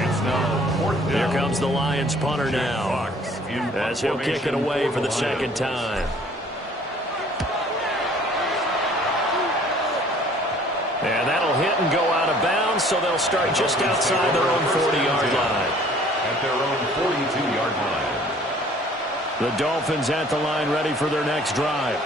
It's now 4th down. Here comes the Lions punter now, as he'll kick it away for the 2nd time. And that'll hit and go out of bounds, so they'll start just outside their own 40-yard line. At their own 42-yard line. The Dolphins at the line, ready for their next drive.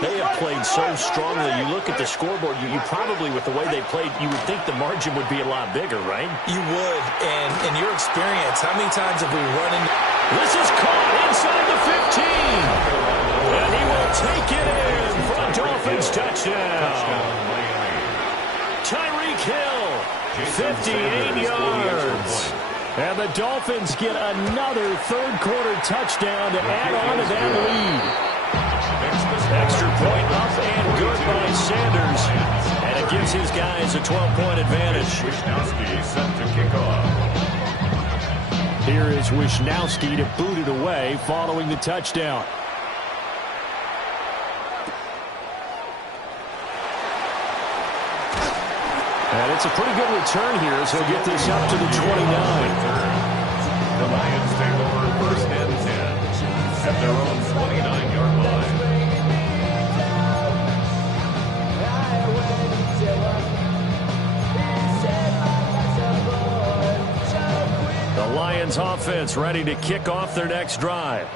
They have played so strongly. You look at the scoreboard, you probably, with the way they played, you would think the margin would be a lot bigger, right? You would. And in your experience, how many times have we run into... This is caught inside the 15. And he will take it in for a Dolphins touchdown. Tyreek Hill, 58 yards. And the Dolphins get another 3rd-quarter touchdown to add on to that lead. Extra point up and good by Sanders. And it gives his guys a 12-point advantage. Wishnowski set to kick off. Here is Wishnowski to boot it away following the touchdown. And it's a pretty good return here as he'll get this up to the 29. The Lions take over 1st and 10 at their own 29-yard line. The Lions offense ready to kick off their next drive.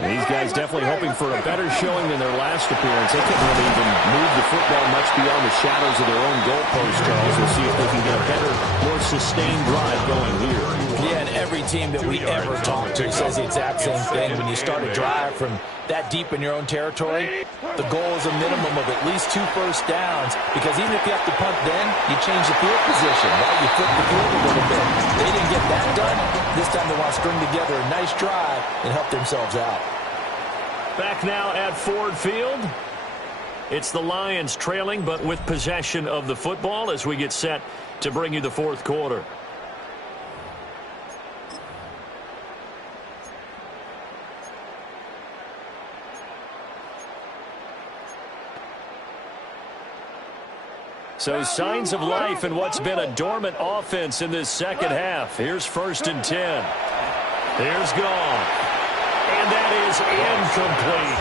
These guys definitely hoping for a better showing than their last appearance. They couldn't really even move the football much beyond the shadows of their own goalpost, Charles. We'll see if they can get a better, more sustained drive going here. Yeah, and every team that we ever talk to says the exact same thing. When you start a drive from that deep in your own territory, the goal is a minimum of at least 2 first downs, because even if you have to punt then, you change the field position, right? You flip the field a little bit. They didn't get that done. This time they want to string together a nice drive and help themselves out. Back now at Ford Field. It's the Lions trailing, but with possession of the football as we get set to bring you the 4th quarter. So signs of life in what's been a dormant offense in this 2nd half. Here's 1st and 10. Here's Goff. And that is incomplete.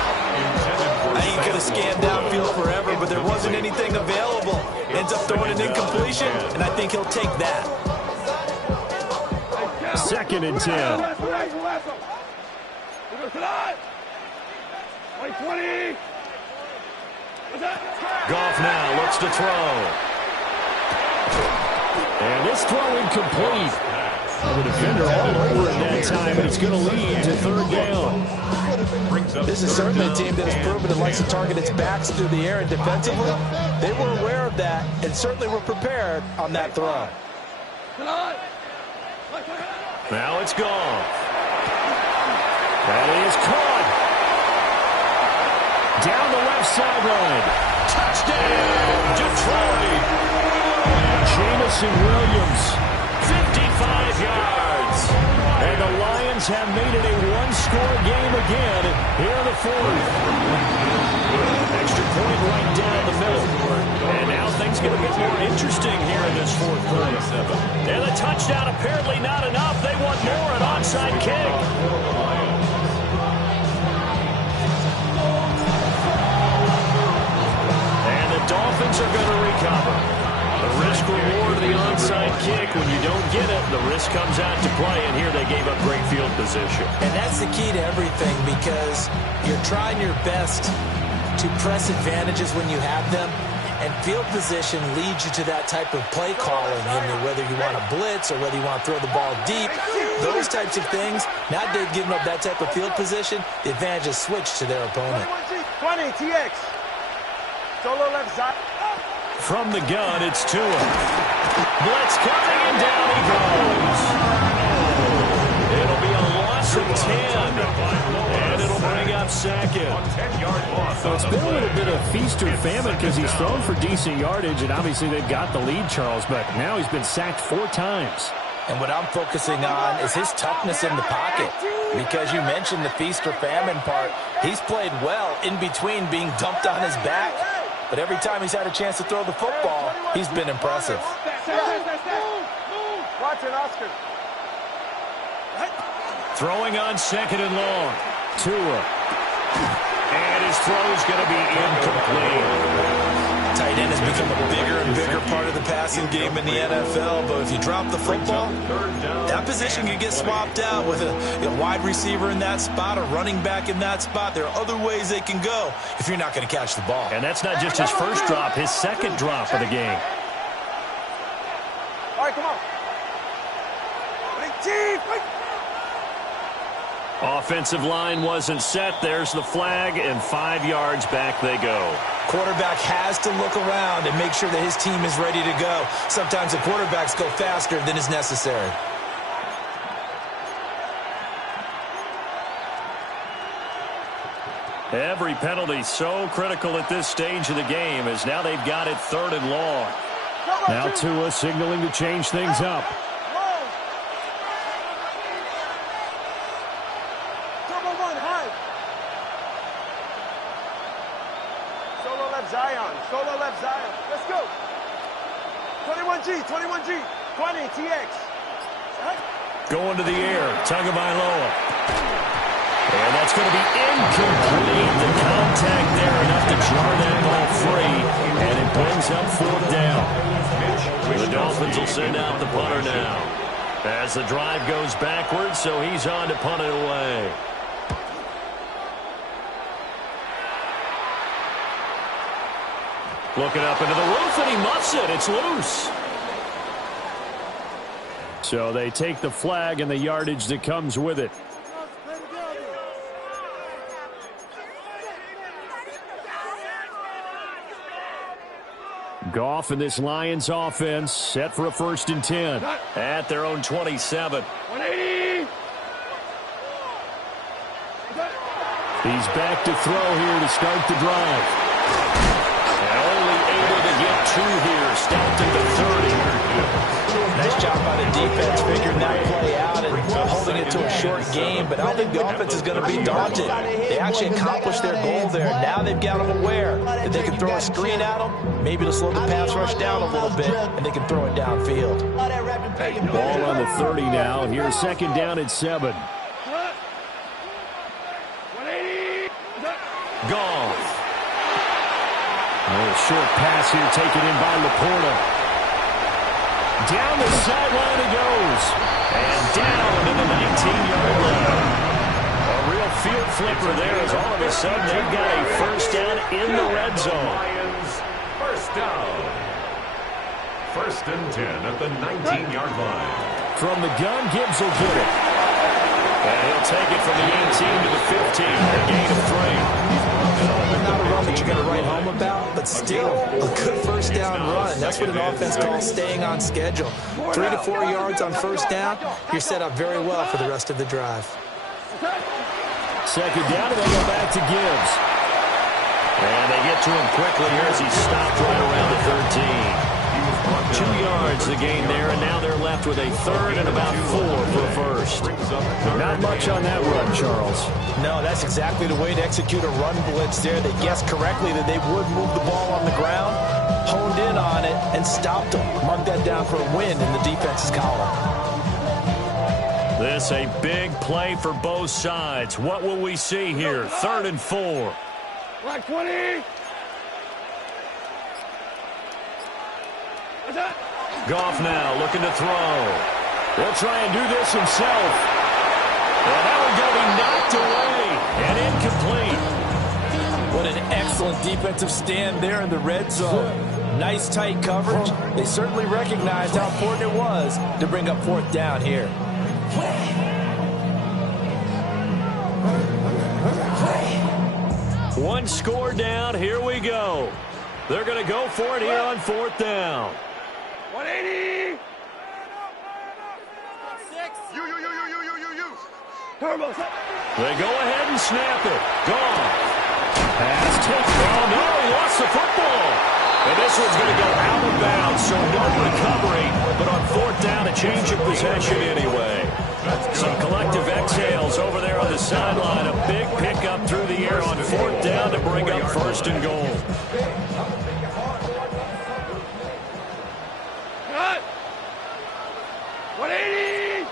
I ain't going to scan downfield forever, but there wasn't anything available. Ends up throwing an incompletion, and I think he'll take that. 2nd and 10. Goff now looks to throw. And this throw incomplete. The defender all over it that time, and it's going to lead to 3rd down. This is certainly a team that has proven it likes to target its backs through the air and defensively. They were aware of that and certainly were prepared on that throw. Now it's gone. That is caught. Down the left sideline. Touchdown, Detroit. Jamison Williams, 55 yards. And the Lions have made it a one-score game again here in the 4th. Extra point right down the middle. And now things get a bit more interesting here in this 4th quarter. And the touchdown apparently not enough. They want more, an onside kick. Chiefs are going to recover. The risk reward of the onside kick. When you don't get it, the risk comes out to play, and here they gave up great field position. And that's the key to everything, because you're trying your best to press advantages when you have them, and field position leads you to that type of play calling, and whether you want to blitz or whether you want to throw the ball deep, those types of things. Now they've given up that type of field position, the advantage is switched to their opponent. 20, TX. Solo left side. From the gun, it's Tua. Blitz coming, and down he goes. It'll be a loss of 10, and it'll bring up second. So it's been a little bit of feast or famine because he's thrown for decent yardage, and obviously they've got the lead, Charles, but now he's been sacked 4 times. And what I'm focusing on is his toughness in the pocket, because you mentioned the feast or famine part. He's played well in between being dumped on his back, but every time he's had a chance to throw the football, he's been impressive. Watch it, Oscar. Throwing on 2nd and long. Tua. And his throw's going to be incomplete. Tight end has become a bigger and bigger part of the passing game in the NFL, but if you drop the football, that position can get swapped out with a wide receiver in that spot, a running back in that spot. There are other ways they can go if you're not going to catch the ball. And that's not just his first drop, his second drop of the game. All right, come on. Chief, Offensive line wasn't set. There's the flag, and 5 yards back they go. Quarterback has to look around and make sure that his team is ready to go. Sometimes the quarterbacks go faster than is necessary. Every penalty so critical at this stage of the game, as now they've got it 3rd and long. Now Tua signaling to change things up. Solo left Zion. Let's go. 21G, 20 TX. Going to the air, Tagovailoa. And that's going to be incomplete. The contact there enough to jar that ball free, and it brings up 4th down. The Dolphins will send out the punter now, as the drive goes backwards, so he's on to punt it away. Looking up into the roof, and he muffs it. It's loose. So they take the flag and the yardage that comes with it. Goff and this Lions offense set for a 1st and 10. At their own 27. 180. He's back to throw here to start the drive. Only able to get 2 here, stopped at the 30. Nice job by the defense figuring that play out and holding it to a short game, but I don't think the offense is going to be daunted. They actually accomplished their goal there. Now they've got them aware that they can throw a screen at them, maybe to slow the pass rush down a little bit, and they can throw it downfield. Ball on the 30 now. Here's 2nd down at 7. Goff. A little short pass here taken in by Laporta. Down the sideline he goes. And down to the 19-yard line. A real field flipper there, as all of a sudden they've got a 1st down in the red zone. Lions, 1st down. 1st and 10 at the 19-yard line. From the gun, Gibbs will get it. And he'll take it from the 18 to the 15. A gain of 3. Not a run that you're going to write home about, but still a good 1st down run. That's what an offense calls staying on schedule. 3 to 4 yards on 1st down, you're set up very well for the rest of the drive. 2nd down, and they go back to Gibbs. And they get to him quickly here as he stopped right around the 13. 2 yards the gain there, and now they're left with a 3rd and about 4 for a 1st. Not much on that run, Charles. No, that's exactly the way to execute a run blitz there. They guessed correctly that they would move the ball on the ground, honed in on it, and stopped them. Mark that down for a win in the defense's column. This a big play for both sides. What will we see here? 3rd and 4. Black 20. Goff now looking to throw. He'll try and do this himself. And that one going to be knocked away and incomplete. What an excellent defensive stand there in the red zone. Nice tight coverage. They certainly recognized how important it was to bring up fourth down here. One score down. Here we go. They're going to go for it here on fourth down. 180. Turbo. They go ahead and snap it. Gone. Pass taken. Oh, no, he lost the football. And this one's going to go out of bounds, so no recovery. But on fourth down, a change of possession anyway. Some collective exhales over there on the sideline. A big pickup through the air on fourth down to bring up first and goal. Cut. 180.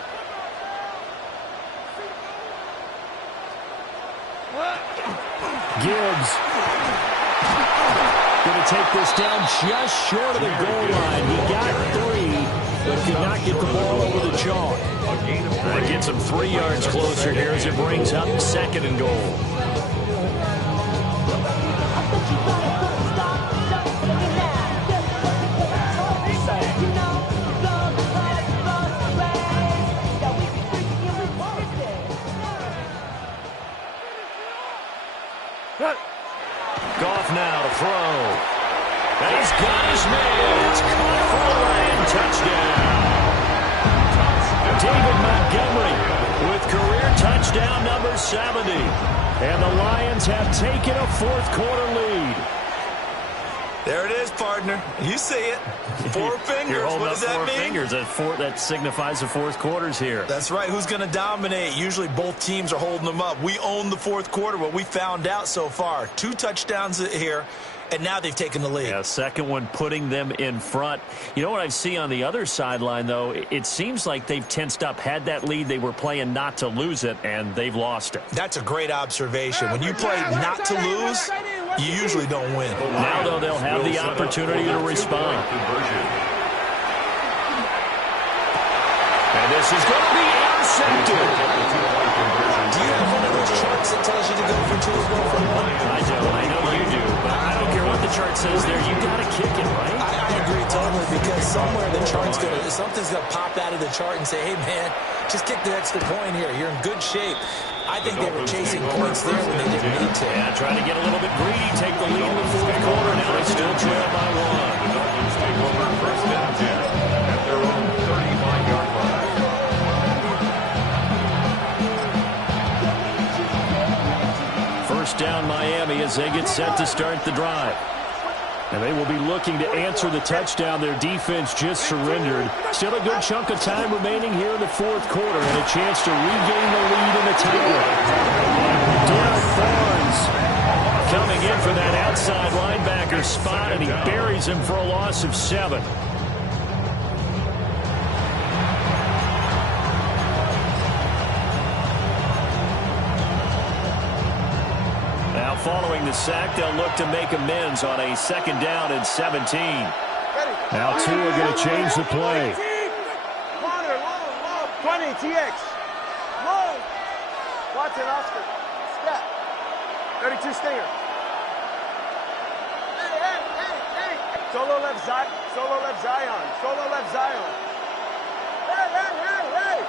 Gibbs going to take this down just short of the goal line. He got 3, but could not get the ball over the chalk. That gets him 3 yards closer here as it brings up second and goal. Goff now to throw. And he's got his man. It's caught for a Lion touchdown. David Montgomery with career touchdown number 70. And the Lions have taken a fourth quarter lead. There it is, partner. You see it. 4 fingers. You're holding what up does that 4 mean? fingers. That signifies the fourth quarter's here. That's right. Who's going to dominate? Usually both teams are holding them up. We own the fourth quarter, what we found out so far. 2 touchdowns here, and now they've taken the lead. Yeah, second one putting them in front. You know what I see on the other sideline, though? It seems like they've tensed up. Had that lead, they were playing not to lose it, and they've lost it. That's a great observation. When you play not to lose, you usually don't win. Now, though, they'll have the opportunity to respond. And this is going to be intercepted. Do you have one of those charts that tells you to go for 2 or go for 1? I do. I know you do. But I don't care what the chart says there. You got to kick it, right? I agree totally, because somewhere the chart's something's going to pop out of the chart and say, hey, man, just kick the extra point here. You're in good shape. I think they were chasing points there when they didn't need to. Yeah, trying to get a little bit greedy, take the lead in the fourth quarter. Now they still trail by 1. The Dolphins take over first and 10 at their own 35-yard line. First down Miami as they get set to start the drive. And they will be looking to answer the touchdown. Their defense just surrendered. Still a good chunk of time remaining here in the fourth quarter, and a chance to regain the lead in a tight one. Derek Barnes coming in for that outside linebacker spot, and he buries him for a loss of 7. Following the sack, they'll look to make amends on a second down and 17. Now Tua going to change the play. Corner, long, 20, TX. Long. Watson, Oscar. Step. 32 Stinger. Hey. Solo left Zion. Solo left Zion. Hey.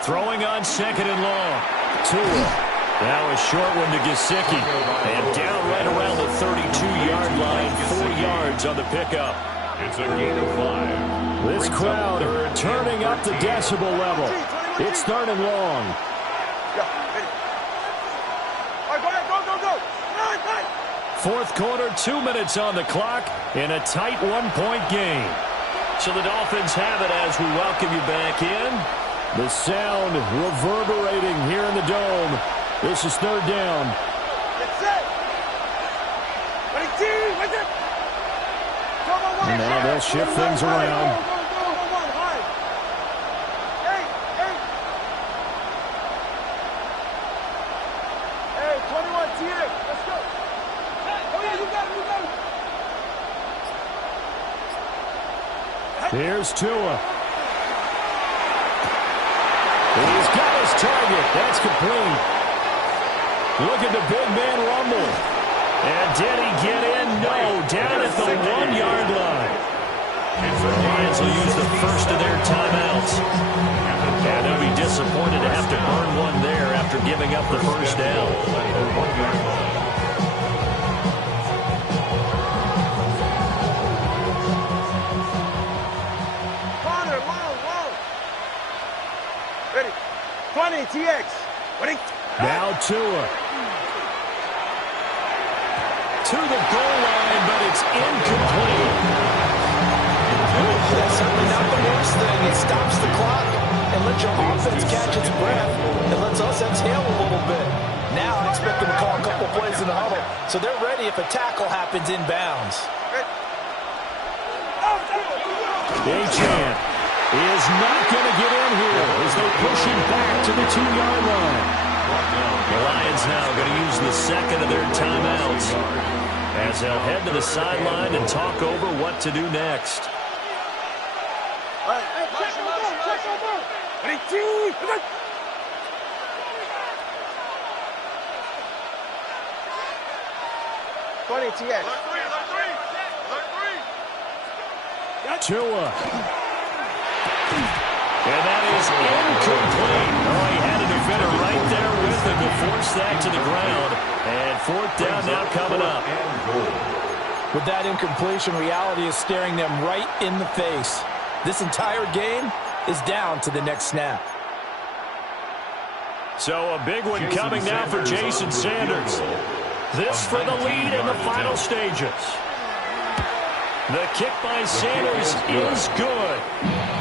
Throwing on second and long. Tua. Now a short one to Gesicki. And down right around the 32-yard line. 4 yards on the pickup. It's a gain of 5. This crowd turning up the decibel level. It's third and long. All right, go ahead. Go. Run. Fourth quarter, 2 minutes on the clock in a tight 1-point game. So the Dolphins have it as we welcome you back in. The sound reverberating here in the Dome. This is third down. That's it. And now they'll shift things around. Go. High. Hey, 21 TX. Let's go. Oh, yeah, you got it. Here's Tua. He's got his target. That's complete. Look at the big man rumble. And did he get in? No. Down at the 1-yard line. The Lions will use the first of their timeouts. And they'll be disappointed to have to burn one there after giving up the first down. Corner, long. Ready. 20, TX. Ready. Now Tua. To the goal line, but it's incomplete. That's certainly not the worst thing. It stops the clock and lets your offense catch its breath and lets us exhale a little bit. Now I expect them to call a couple plays in the huddle, so they're ready if a tackle happens inbounds. Achane is not going to get in here as they push him back to the 2-yard line. The Lions now going to use the second of their timeouts as they'll head to the sideline and talk over what to do next. TX. Tua. And that is incomplete. Oh, he had a defender right there with him to force that to the ground. And fourth down now coming up. With that incompletion, reality is staring them right in the face. This entire game is down to the next snap. So a big one coming now for Jason Sanders. This for the lead in the final stages. The kick by Sanders is good.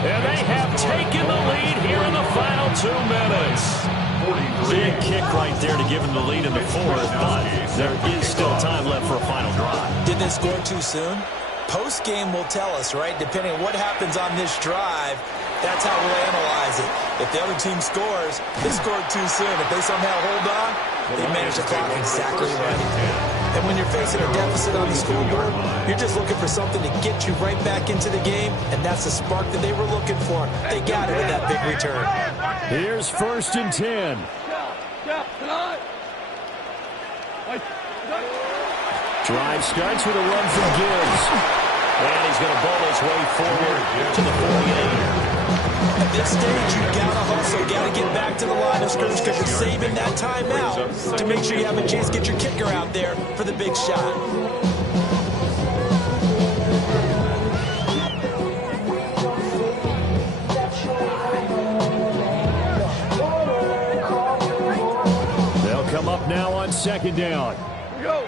And they have taken the lead here in the final 2 minutes. Big kick right there to give them the lead in the fourth, but there is still time left for a final drive. Did they score too soon? Post-game will tell us, right? Depending on what happens on this drive, that's how we'll analyze it. If the other team scores, they scored too soon. If they somehow hold on, they manage the clock exactly right. And when you're facing a deficit on the scoreboard, you're just looking for something to get you right back into the game, and that's the spark that they were looking for. They got it with that big return. Here's 1st and 10. Drive starts with a run from Gibbs. And he's going to ball his way forward to the 48. At this stage, you've got to hustle, got to get back to the line of scrimmage because you're saving that timeout to make sure you have a chance to get your kicker out there for the big shot. They'll come up now on 2nd down. Here we go.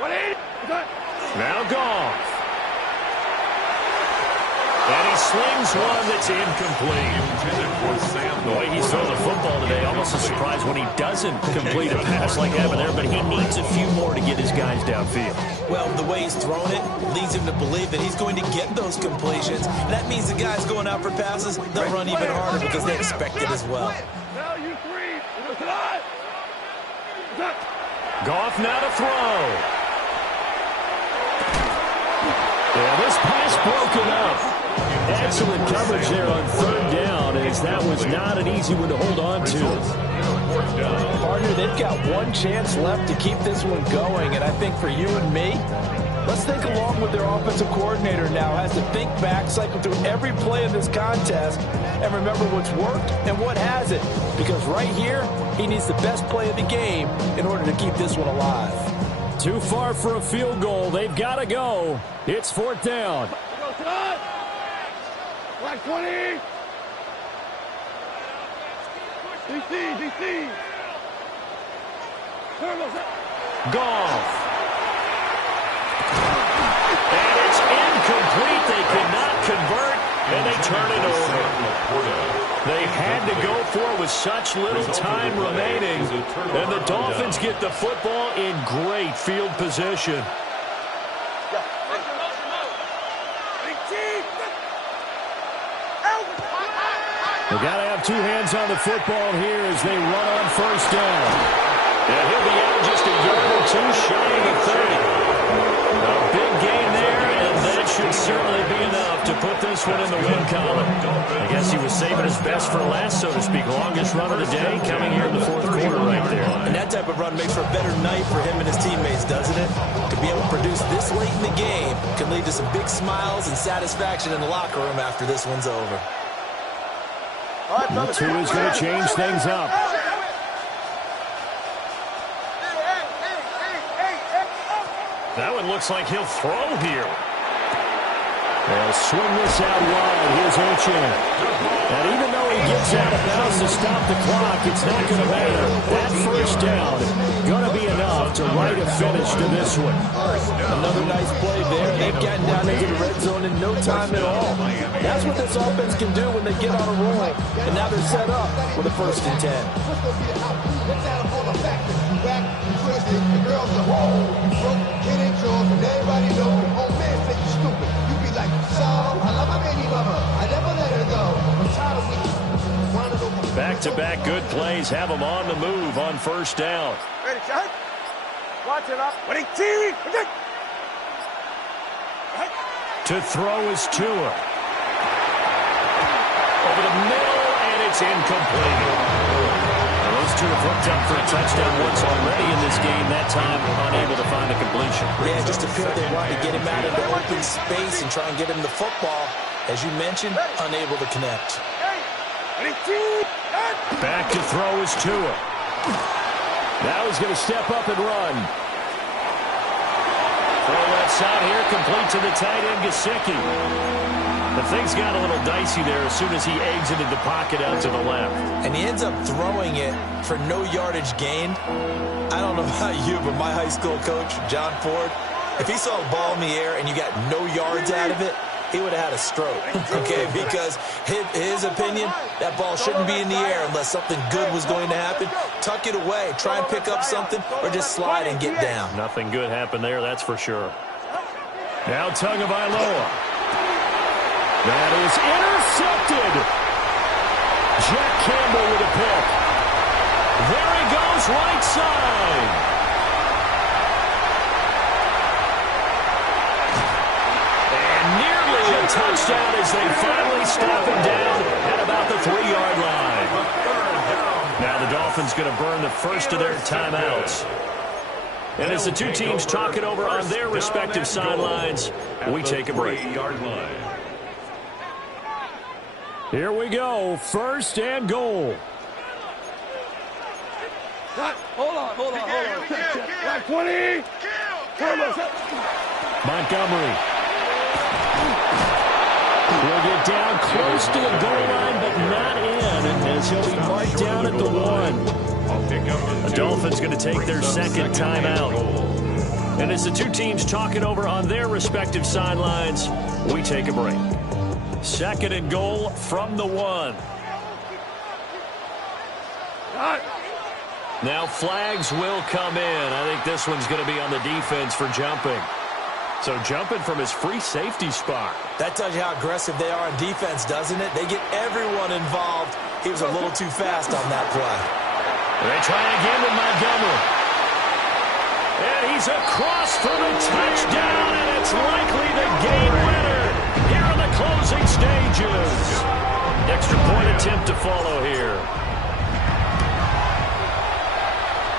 180. Now Goff. And he slings one that's incomplete. The way he's thrown the football today, almost a surprise when he doesn't complete a pass like that there, but he needs a few more to get his guys downfield. Well, the way he's thrown it leads him to believe that he's going to get those completions. That means the guys going out for passes, they'll run even harder because they expect it as well. Now you 3. Goff now to throw. Yeah, this pass broken up. Excellent coverage there on 3rd down, as that was not an easy one to hold on to. Partner, they've got one chance left to keep this one going, and I think for you and me, let's think along with their offensive coordinator now, has to think back, cycle through every play of this contest, and remember what's worked and what hasn't. Because right here, he needs the best play of the game in order to keep this one alive. Too far for a field goal. They've got to go. It's 4th down. Black 20. DC. Goff. And it's incomplete. They cannot convert, and they turn it over. They had to go for it with such little time remaining, and the Dolphins get the football in great field position. They got to have 2 hands on the football here as they run on 1st down. And he'll be out just a yard or 2 shy of the 30. A big gain there, and that should certainly be enough. this one in the win column. I guess he was saving his best for last, so to speak. Longest run of the day coming here in the fourth quarter right there. And that type of run makes for a better night for him and his teammates, doesn't it? To be able to produce this late in the game can lead to some big smiles and satisfaction in the locker room after this one's over. The two is going to change things up. That one looks like he'll throw here. They'll swing this out wide. Here's Ochan. And even though he gets out of bounds to stop the clock, it's not going to matter. That first down going to be enough to write a finish to this one. Another nice play there. They've gotten down into the red zone in no time at all. That's what this offense can do when they get on a roll. And now they're set up with a 1st and 10. Back-to-back good plays have them on the move on 1st down. Ready, shot. Watch it up. To throw is Tua. Over the middle, and it's incomplete. Now, those two have hooked up for a touchdown once already in this game. That time, unable to find a completion. Yeah, it just appeared they wanted to get him out into open space and try and get him the football. As you mentioned, unable to connect. Back to throw is Tua. Now he's going to step up and run. Throw left side here, complete to the tight end, Gesicki. But things got a little dicey there as soon as he exited the pocket out to the left. And he ends up throwing it for no yardage gained. I don't know about you, but my high school coach, John Ford, if he saw a ball in the air and you got no yards out of it, he would have had a stroke, okay? Because his opinion, that ball shouldn't be in the air unless something good was going to happen. Tuck it away, try and pick up something, or just slide and get down. Nothing good happened there, that's for sure. Now Tagovailoa. That is intercepted. Jack Campbell with a pick. There he goes, right side. A touchdown as they finally stop him down at about the 3-yard line. Now the Dolphins going to burn the first of their timeouts. And as the two teams talk it over on their respective sidelines, we take a break. Here we go, 1st and goal. Hold on. Like 20. Montgomery. He'll get down close to the goal line, but not in, as he'll be marked down at the 1. The Dolphins going to take their 2nd timeout. And as the two teams talk it over on their respective sidelines, we take a break. 2nd and goal from the 1. Now flags will come in. I think this one's going to be on the defense for jumping. So jumping from his free safety spot. That tells you how aggressive they are on defense, doesn't it? They get everyone involved. He was a little too fast on that play. They try again with Montgomery. And he's across for the touchdown, and it's likely the game winner here in the closing stages. Extra point attempt to follow here.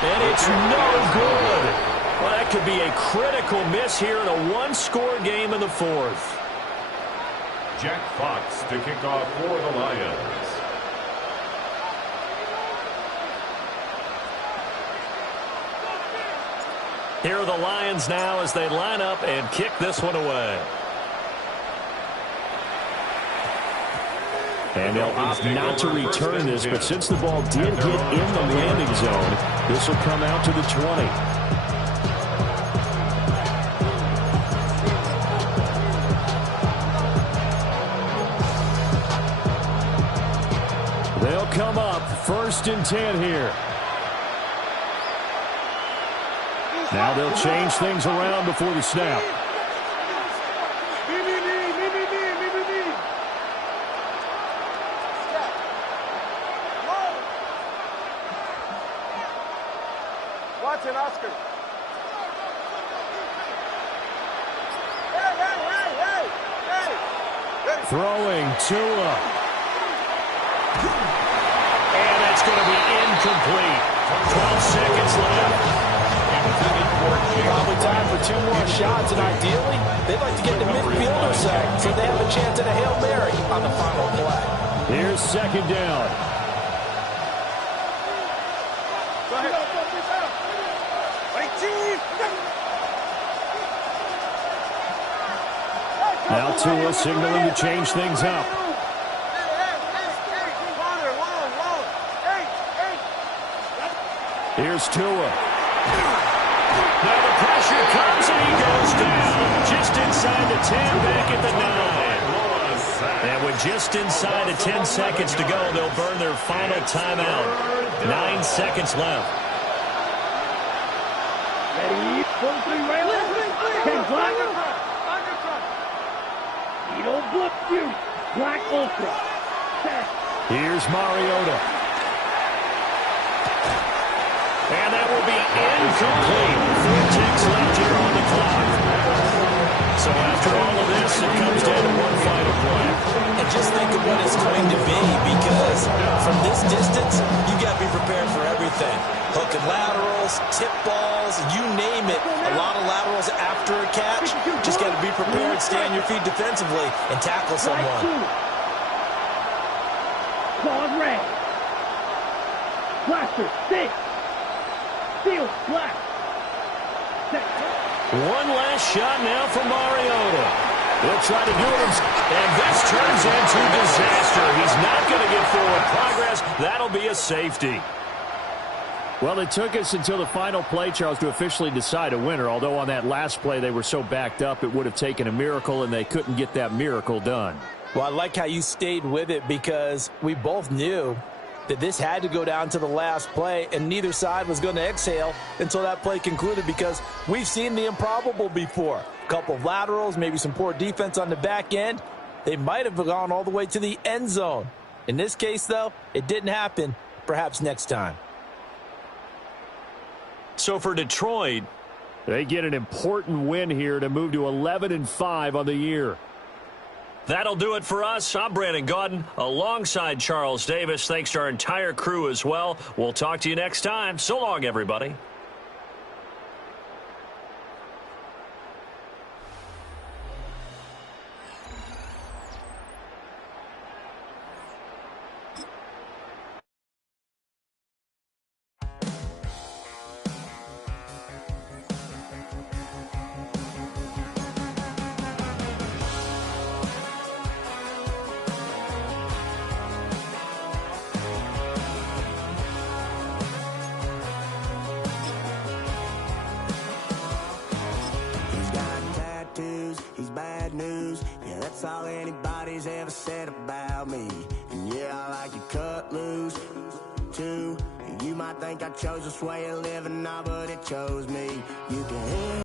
And it's no good. Well, that could be a critical miss here in a one-score game in the 4th. Jack Fox to kick off for the Lions. Here are the Lions now as they line up and kick this one away. And they'll opt not to return this, but since the ball did get in the landing zone, this will come out to the 20. They'll come up 1st and 10 here. Now they'll change things around before the snap. Watch it, Oscar. Hey. Throwing Tua. And that's going to be incomplete. 12 seconds left. Probably time for 2 more shots, and ideally, they'd like to get the midfielder sack so they have a chance at a Hail Mary on the final play. Here's second down. Now Tua signaling to change things up. Here's Tua. Now the pressure comes and he goes down. Just inside the 10, back at the 9. And with just inside of 10 seconds to go, they'll burn their final timeout. 9 seconds left. Ready? 1-3 right. 10 black. He don't book you. Black Ultra. Set. Here's Mariota. And that will be incomplete. 4 ticks left here on the clock. So after all of this, it comes down to one final play. And just think of what it's going to be, because from this distance, you got to be prepared for everything. Hook and laterals, tip balls, you name it. A lot of laterals after a catch. Just got to be prepared, stay on your feet defensively, and tackle someone. Claw red. Blaster, stick. Steel, black. One last shot now for Mariota. He'll try to do it, and this turns into disaster. He's not going to get forward progress. That'll be a safety. Well, it took us until the final play, Charles, to officially decide a winner, although on that last play they were so backed up it would have taken a miracle, and they couldn't get that miracle done. Well, I like how you stayed with it, because we both knew that this had to go down to the last play, and neither side was going to exhale until that play concluded, because we've seen the improbable before. A couple of laterals, maybe some poor defense on the back end. They might have gone all the way to the end zone. In this case, though, it didn't happen. Perhaps next time. So for Detroit, they get an important win here to move to 11-5 on the year. That'll do it for us. I'm Brandon Gaudin alongside Charles Davis. Thanks to our entire crew as well. We'll talk to you next time. So long, everybody. All anybody's ever said about me. And yeah, I like you cut loose too. You might think I chose this way of living now, but it chose me. You can hear